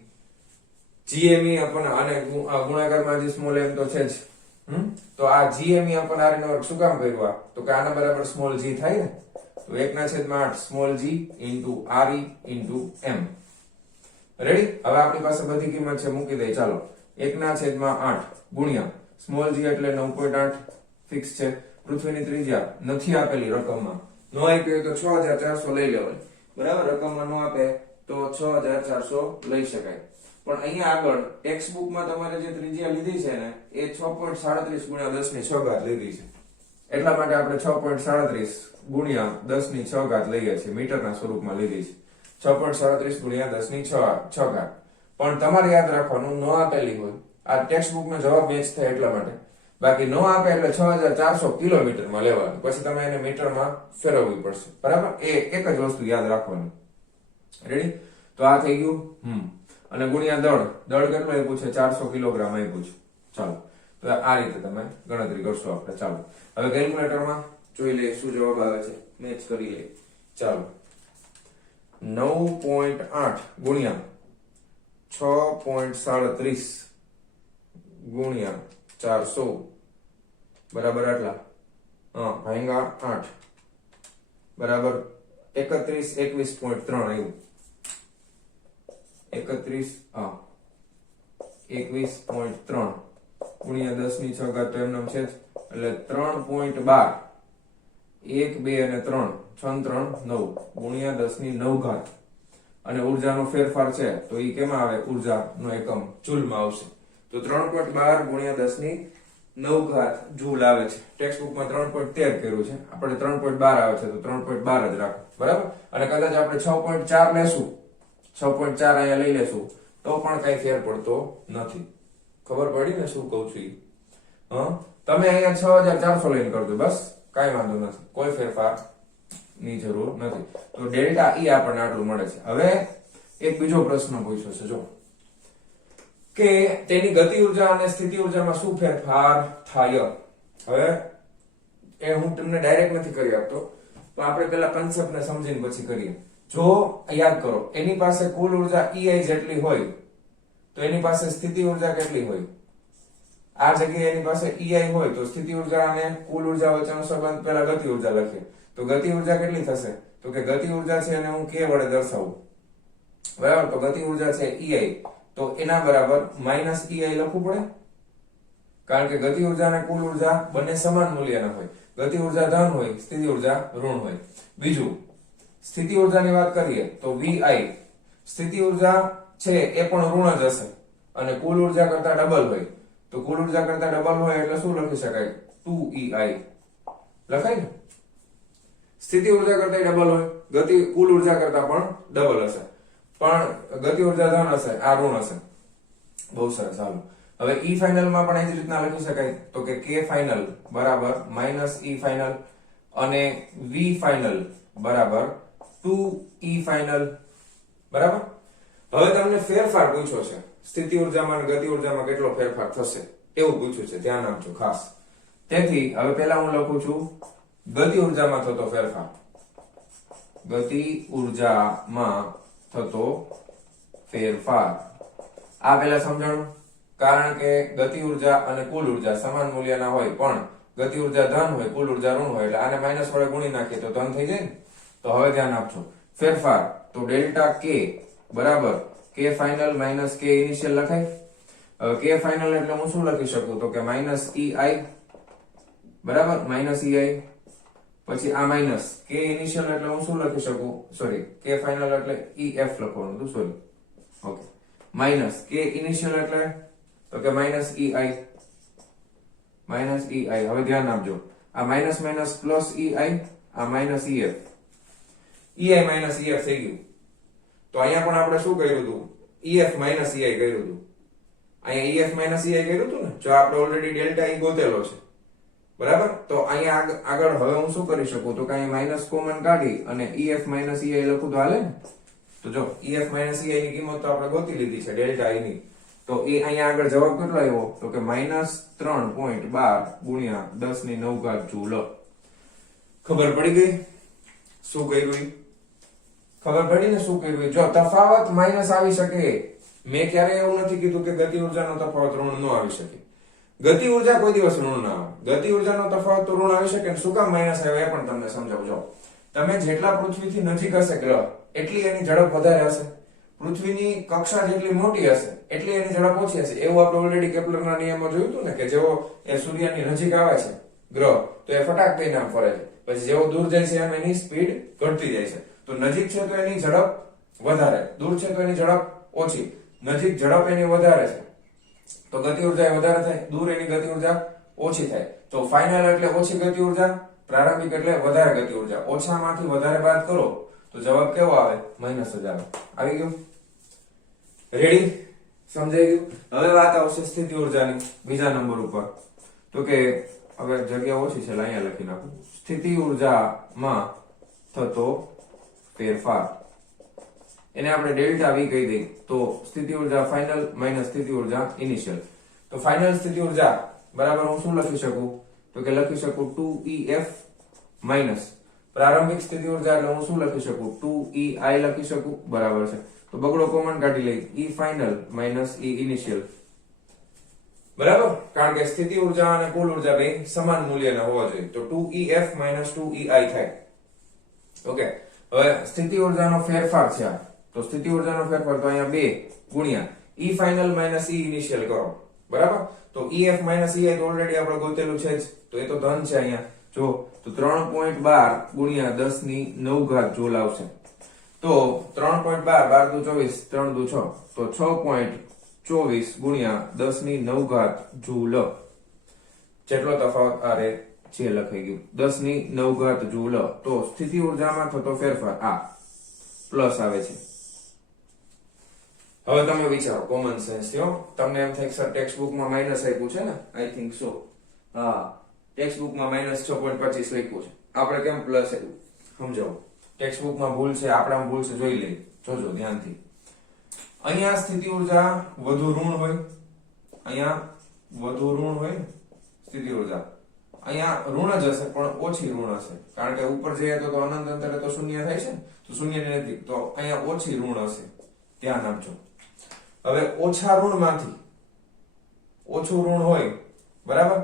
GME અપન આને ગુણાકારમાં જે સ્મોલ m તો છે જ, તો આ GME અપન RE નો વર્ગ શું કામ કર્યું, તો કે આના બરાબર સ્મોલ g થાય ને, તો 1/8 small g into RE into m. Ready, હવે આપણી પાસે બધી કિંમત છે, મૂકી દઈએ, ચાલો 1/8 ગુણ્યા સ્મોલ g એટલે 9.8 ફિક્સ છે, પૃથ્વીની ત્રિજ્યા નથી આપેલી રકમમાં, નો આપી હોય તો 6400 લઈ લેવાય, બરાબર, રકમમાં નો આપે તો 6400 લઈ શકાય. પણ અહીંયા આગળ ટેક્સ્ટ બુકમાં તમારે જે ત્રિજ્યા લીધી છે ને એ 6.37 ગુણ્યા 10⁶ લીધી છે, એટલા માટે આપણે 6.37 ગુણ્યા 10⁶ લઈએ છીએ, મીટરના સ્વરૂપમાં લીધી છે, 6.37 ગુણ્યા 10⁶. પણ તમારે યાદ રાખવાનું, નો આપેલી હોય, આ ટેક્સ્ટ બુકમાં જવાબ મેચ થાય એટલા માટે, બાકી નો આપે એટલે 6400 કિલોમીટરમાં લેવાનું, પછી તમે એને મીટરમાં ફેરવવી પડશે, બરાબર, એ એક જ વસ્તુ યાદ રાખવાની. રેડી, તો આ થઈ ગયું, અને ગુણ્યા દળ કેટલું આપ્યું છે, 400 કિલોગ્રામ આપ્યું છે. ચાલો, તો આ રીતે તમે ગણતરી કરશો આપણે. ચાલો હવે કેલ્ક્યુલેટરમાં જોઈ લઈએ શું જવાબ આવે છે, મેચ કરી લઈએ. ચાલો 9.8 ગુણ્યા 6.37 ગુણ્યા 400 બરાબર આટલા, ભાંગા 8 બરાબર 21.3 આવ્યું, 21.3 ગુણ્યા 10⁶ તો એમનામ છે, એટલે 3.12, 1 2 અને 3 6 3 9 ગુણ્યા 10⁹ અને ઉર્જાનો ફેરફાર છે તો એ કેમાં આવે, ઉર્જાનો એકમ જૂલમાં આવશે, તો 3.12 ગુણ્યા 10⁹ જૂલ આવે છે. ટેક્સ્ટ બુકમાં 3.13 કર્યું છે, આપણે 3.12 આવે છે તો 3.12 જ રાખો, બરાબર. અને કદાચ આપણે 6.4 લેશું, 6.4 અહીંયા લઈ લેશું તો પણ કઈ ફેર પડતો નથી. ખબર પડી ને શું કહું છું? તમે અહીંયા 6400 લઈને કરજો, બસ કઈ વાંધો નથી, કોઈ ફેરફાર ની જરૂર નથી. તો ડેલ્ટા E આપણને આટલું મળે છે. હવે એક બીજો પ્રશ્ન પૂછ્યો છે, જો કે તેની ગતિ ઉર્જા અને સ્થિતિ ઉર્જામાં શું ફેરફાર થાય. હવે એ હું તમને ડાયરેક્ટ નથી કરી આપતો, તો આપણે પેલા કન્સેપ્ટને સમજીને પછી કરીએ. જો યાદ કરો, એની પાસે કુલ ઉર્જા EI જેટલી હોય તો એની પાસે સ્થિતિ ઉર્જા કેટલી હોય? આ જગ્યાએ એની પાસે EI હોય તો સ્થિતિ ઉર્જા અને કુલ ઉર્જા વચ્ચેનો સંબંધ પેલા ગતિ ઉર્જા લખીએ. તો ગતિ ઉર્જા કેટલી થશે? તો કે ગતિ ઉર્જા છે એને હું k વડે દર્શાવું, બરાબર? તો ગતિ ઉર્જા છે EI, તો એના બરાબર -EI લખવું પડે, કારણ કે ગતિ ઉર્જા અને કુલ ઉર્જા બંને સમાન મૂલ્યના હોય. ગતિ ઉર્જા ધન હોય, સ્થિતિ ઉર્જા ઋણ હોય. બીજું, સ્થિતિ ઉર્જાની વાત કરીએ તો VI, સ્થિતિ ઉર્જા છે એ પણ ઋણ જ હશે અને કુલ ઉર્જા કરતા ડબલ હોય. તો કુલ ઉર્જા કરતા ડબલ હોય એટલે શું લખી શકાય? 2EI લખાય ને? સ્થિતિ ઉર્જા કરતા ડબલ હોય, ગતિ કુલ ઉર્જા કરતા પણ ડબલ હશે, પણ ગતિ ઉર્જા ધન હશે, આ ઋણ હશે. બહુ સરસ. હાલો, હવે E ફાઇનલ માં પણ એ જ રીતના લખી શકાય. તો કે K ફાઇનલ બરાબર -E ફાઇનલ અને V ફાઇનલ બરાબર 2E ફાઇનલ, બરાબર? હવે તમને ફેરફાર પૂછ્યો છે, સ્થિતિ ઉર્જામાં અને ગતિ ઉર્જામાં કેટલો ફેરફાર થશે એવું પૂછ્યું છે, ધ્યાન આપજો ખાસ. તેથી હવે પહેલા હું લખું છું ગતિ ઉર્જામાં થતો ફેરફાર. ગતિ ઉર્જામાં થતો ફેરફાર, આ પહેલા સમજણ. કારણ કે ગતિ ઉર્જા અને કુલ ઉર્જા સમાન મૂલ્યના હોય, પણ ગતિ ઉર્જા ધન હોય, કુલ ઉર્જા ઋણ હોય, એટલે આને માઈનસ વડે ગુણી નાખીએ તો ધન થઈ જાય ને. તો હવે ધ્યાન આપજો, ફેરફાર તો ડેલ્ટા K બરાબર K final minus K initial લખાય. હવે K ફાઇનલ એટલે હું શું લખી શકું? તો કે -EI બરાબર, -EI. પછી આ માઈનસ K ઇનિશિયલ એટલે હું શું લખી શકું? સોરી, K ફાઇનલ એટલે EF લખવાનું હતું, sorry. Okay, minus K initial એટલે તો કે -EI. હવે ધ્યાન આપજો, આ માઈનસ માઈનસ પ્લસ EI, આ minus EF. EI minus EF થઈ ગયું. તો અહીંયા પણ આપણે શું કર્યું હતું? EF માઈનસ EI કર્યું હતું. અહીંયા EF માઈનસ EI કર્યું હતું ને, જો આપણે ઓલરેડી ડેલ્ટા E ગોતેલો છે, બરાબર? તો અહીંયા આગળ હવે હું શું કરી શકું? તો કે અહીંયા માઈનસ કોમન કાઢી અને EF માઈનસ EI લખું તો હાલે ને? તો જો EF માઈનસ EI ની કિંમત તો આપણે ગોતી લીધી છે ડેલ્ટા E ની. તો એ અહીંયા આગળ જવાબ કેટલો આવ્યો? તો કે -3.12 ગુણ્યા 10⁹ જૂલ. ખબર પડી ગઈ શું કર્યું? ખબર પડી ને શું કર્યું? જો તફાવત માઈનસ આવી શકે, મેં ક્યારે એવું નથી કીધું કે ગતિ ઉર્જાનો તફાવત ઋણ ન આવી શકે. ગતિ ઉર્જા કોઈ દિવસ ઋણ ના આવે. ગતિ ઉર્જાનો તફાવત તો ઋણ આવી શકે. શું કામ માઈનસ આવ્યો એ પણ તમને સમજાવું. જો તમે જેટલા પૃથ્વીથી નજીક હશે ગ્રહ, એટલી એની ઝડપ વધારે હશે. પૃથ્વીની કક્ષા જેટલી મોટી હશે એટલી એની ઝડપ ઓછી હશે. એવું આપણે ઓલરેડી કેપ્લરના નિયમમાં જોયું હતું ને, કે જેવો એ સૂર્યની નજીક આવે છે ગ્રહ તો એ ફટાક થઈને આમ ફરે છે, પછી જેવો દૂર જાય છે એમ એની સ્પીડ ઘટતી જાય છે. તો નજીક છે તો એની ઝડપ વધારે, દૂર છે તો એની ઝડપ ઓછી. નજીક ઝડપ એની વધારે છે તો ગતિ ઉર્જા વધારે થાય, દૂર એની ગતિ ઉર્જા ઓછી થાય. તો ફાઇનલ એટલે ઓછી ગતિ ઉર્જા, પ્રારંભિક એટલે વધારે ગતિ ઉર્જા. ઓછામાંથી વધારે બાદ કરો તો જવાબ કેવો આવે? માઈનસ જ આવે. આવી ગયું? રેડી? સમજાઈ ગયું? હવે વાત આવશે સ્થિતિ ઉર્જાની બીજા નંબર ઉપર. તો કે હવે જગ્યા ઓછી છે, અહીંયા લખી નાખું. સ્થિતિ ઉર્જામાં થતો ફેરફાર, એને આપણે ડેલ્ટા V કહી દઈએ. તો સ્થિતિ ઉર્જા ફાઇનલ માઈનસ સ્થિતિ ઉર્જા ઇનિશિયલ. તો ફાઇનલ સ્થિતિ ઉર્જા બરાબર હું શું લખી શકું? તો કે લખી શકું 2EF માઈનસ પ્રારંભિક સ્થિતિ ઉર્જા એટલે હું શું લખી શકું? 2EI લખી શકું, બરાબર છે. તો બગડો કોમન કાઢી લઈ, E final minus E initial, બરાબર? કારણ કે સ્થિતિ ઉર્જા અને કુલ ઉર્જા બે સમાન મૂલ્યના હોવા જોઈએ. તો 2EF માઈનસ 2EI થાય. ઓકે, હવે સ્થિતિ ઉર્જાનો ફેરફાર છે આ. તો સ્થિતિ ઉર્જાનો ફેરફાર તો અહીંયા 2 ગુણ્યા E final minus E initial કરો, બરાબર? તો EF માઈનસ EI તો ઓલરેડી આપણે ગોતેલું છે જ, તો એ તો ધન છે અહીંયા. જો તો 3.12 ગુણ્યા 10⁹ જૂલ આવશે. તો 3.12 12 દુ 24 3 દુ 6, તો 6.24 ગુણ્યા 10⁹ જૂલ. જેટલો તફાવત આ રે જે લખાઈ ગયું 10⁹ જૂલ. તો સ્થિતિ ઉર્જામાં થતો ફેરફાર આ પ્લસ આવે છે. હવે તમે વિચારો, કોમન સેન્સ થયો. તમને એમ થાય સર ટેક્સ્ટ બુકમાં માઈનસ આપ્યું છે ને? I think so. હા, ટેક્સ્ટ બુકમાં -6.25 લખ્યું છે, આપણે કેમ પ્લસ આવ્યું સમજાવો. ટેક્સ્ટ બુકમાં ભૂલ છે, આપણામાં ભૂલ છે, જોઈ લઈએ. જોજો ધ્યાનથી. અહીંયા સ્થિતિ ઉર્જા વધુ ઋણ હોય, અહીંયા વધુ ઋણ હોય સ્થિતિ ઉર્જા, અહીંયા ઋણ જ હશે પણ ઓછી ઋણ હશે, કારણ કે ઉપર જઈએ તો અનંત અંતરે તો શૂન્ય થાય છે, તો શૂન્ય ની નજીક, તો અહીંયા ઓછી ઋણ હશે, ધ્યાન આપજો. હવે ઓછા ઋણ માંથી ઓછું ઋણ હોય, બરાબર,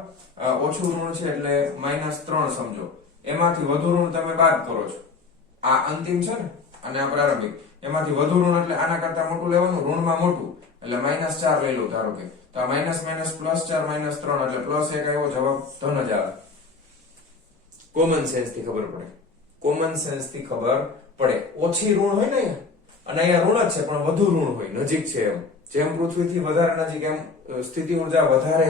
ઓછું ઋણ છે એટલે -3 સમજો, એમાંથી વધુ ઋણ તમે બાદ કરો છો, આ અંતિમ છે ને અને આ પ્રારંભિક, એમાંથી વધુ ઋણ એટલે આના કરતા મોટું લેવાનું, ઋણમાં મોટું એટલે -4 લઈ લો ધારો કે, તો આ +-++4 -3 એટલે +1 આવ્યો, જવાબ ધન જ આવે. કોમન સેન્સ થી ખબર પડે, કોમન સેન્સ થી ખબર પડે. ઓછી ઋણ હોય ને અહીંયા, અને અહીંયા ઋણ જ છે પણ વધુ ઋણ હોય, નજીક છે એમ, જેમ પૃથ્વીથી વધારે નજીક એમ સ્થિતિ ઉર્જા વધારે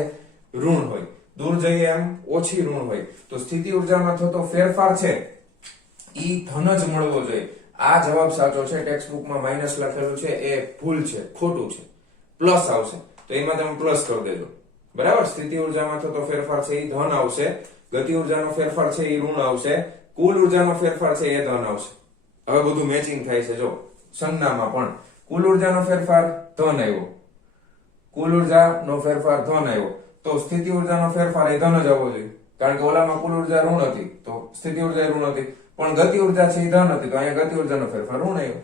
ઋણ હોય, દૂર જઈએ એમ ઓછી ઋણ હોય, તો સ્થિતિ ઉર્જામાં થતો ફેરફાર છે ઈ ધન જ મળવો જોઈએ. આ જવાબ સાચો છે, ટેક્સ્ટ બુકમાં માઇનસ લખેલું છે એ ભૂલ છે, ખોટું છે, પ્લસ આવશે તો એમાં તમે પ્લસ કરી દેજો, બરાબર. સ્થિતિ ઉર્જામાં થતો ફેરફાર છે એ ધન આવશે, ગતિ ઉર્જાનો ફેરફાર છે એ ઋણ આવશે, કુલ ઉર્જાનો ફેરફાર છે એ ધન આવશે. હવે બધું મેચિંગ થાય છે, જો સંજ્ઞામાં પણ કુલ ઉર્જાનો ફેરફાર ધન આવ્યો, કુલ ઉર્જાનો ફેરફાર ધન આવ્યો, તો સ્થિતિ ઉર્જાનો ફેરફાર એ ધન જ આવવો જોઈએ, કારણ કે ઓલામાં કુલ ઉર્જા ઋણ હતી તો સ્થિતિ ઉર્જા ઋણ હતી, પણ ગતિ ઉર્જા છે એ ધન હતી તો અહીંયા ગતિ ઉર્જાનો ફેરફાર ઋણ આવ્યો.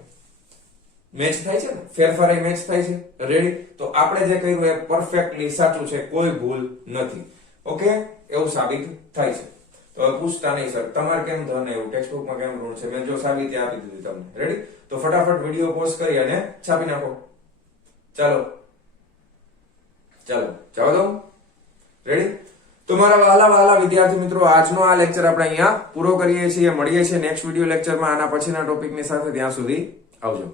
મેચ થાય છે ને, ફેરફાર એ મેચ થાય છે. રેડી? તો આપણે જે કહ્યું એ પરફેક્ટલી સાચું છે, કોઈ ભૂલ નથી. ઓકે, એવું સાબિત થાય છે. તો હવે પૂછતા નહીં સર તમારે કેમ ધન એવું, ટેક્સ્ટ બુકમાં કેમ ઋણ છે, મેં જો સાબિતી આપી દીધી તમને. રેડી? તો ફટાફટ વિડીયો પોઝ કરી અને છાપી નાખો. ચાલો જવા દો. રેડી? તો મારા વહાલા વિદ્યાર્થી મિત્રો, આજનો આ લેક્ચર આપણે અહીંયા પૂરો કરીએ છીએ. મળીએ છીએ નેક્સ્ટ વિડીયો લેક્ચરમાં આના પછીના ટોપિકની સાથે. ત્યાં સુધી આવજો.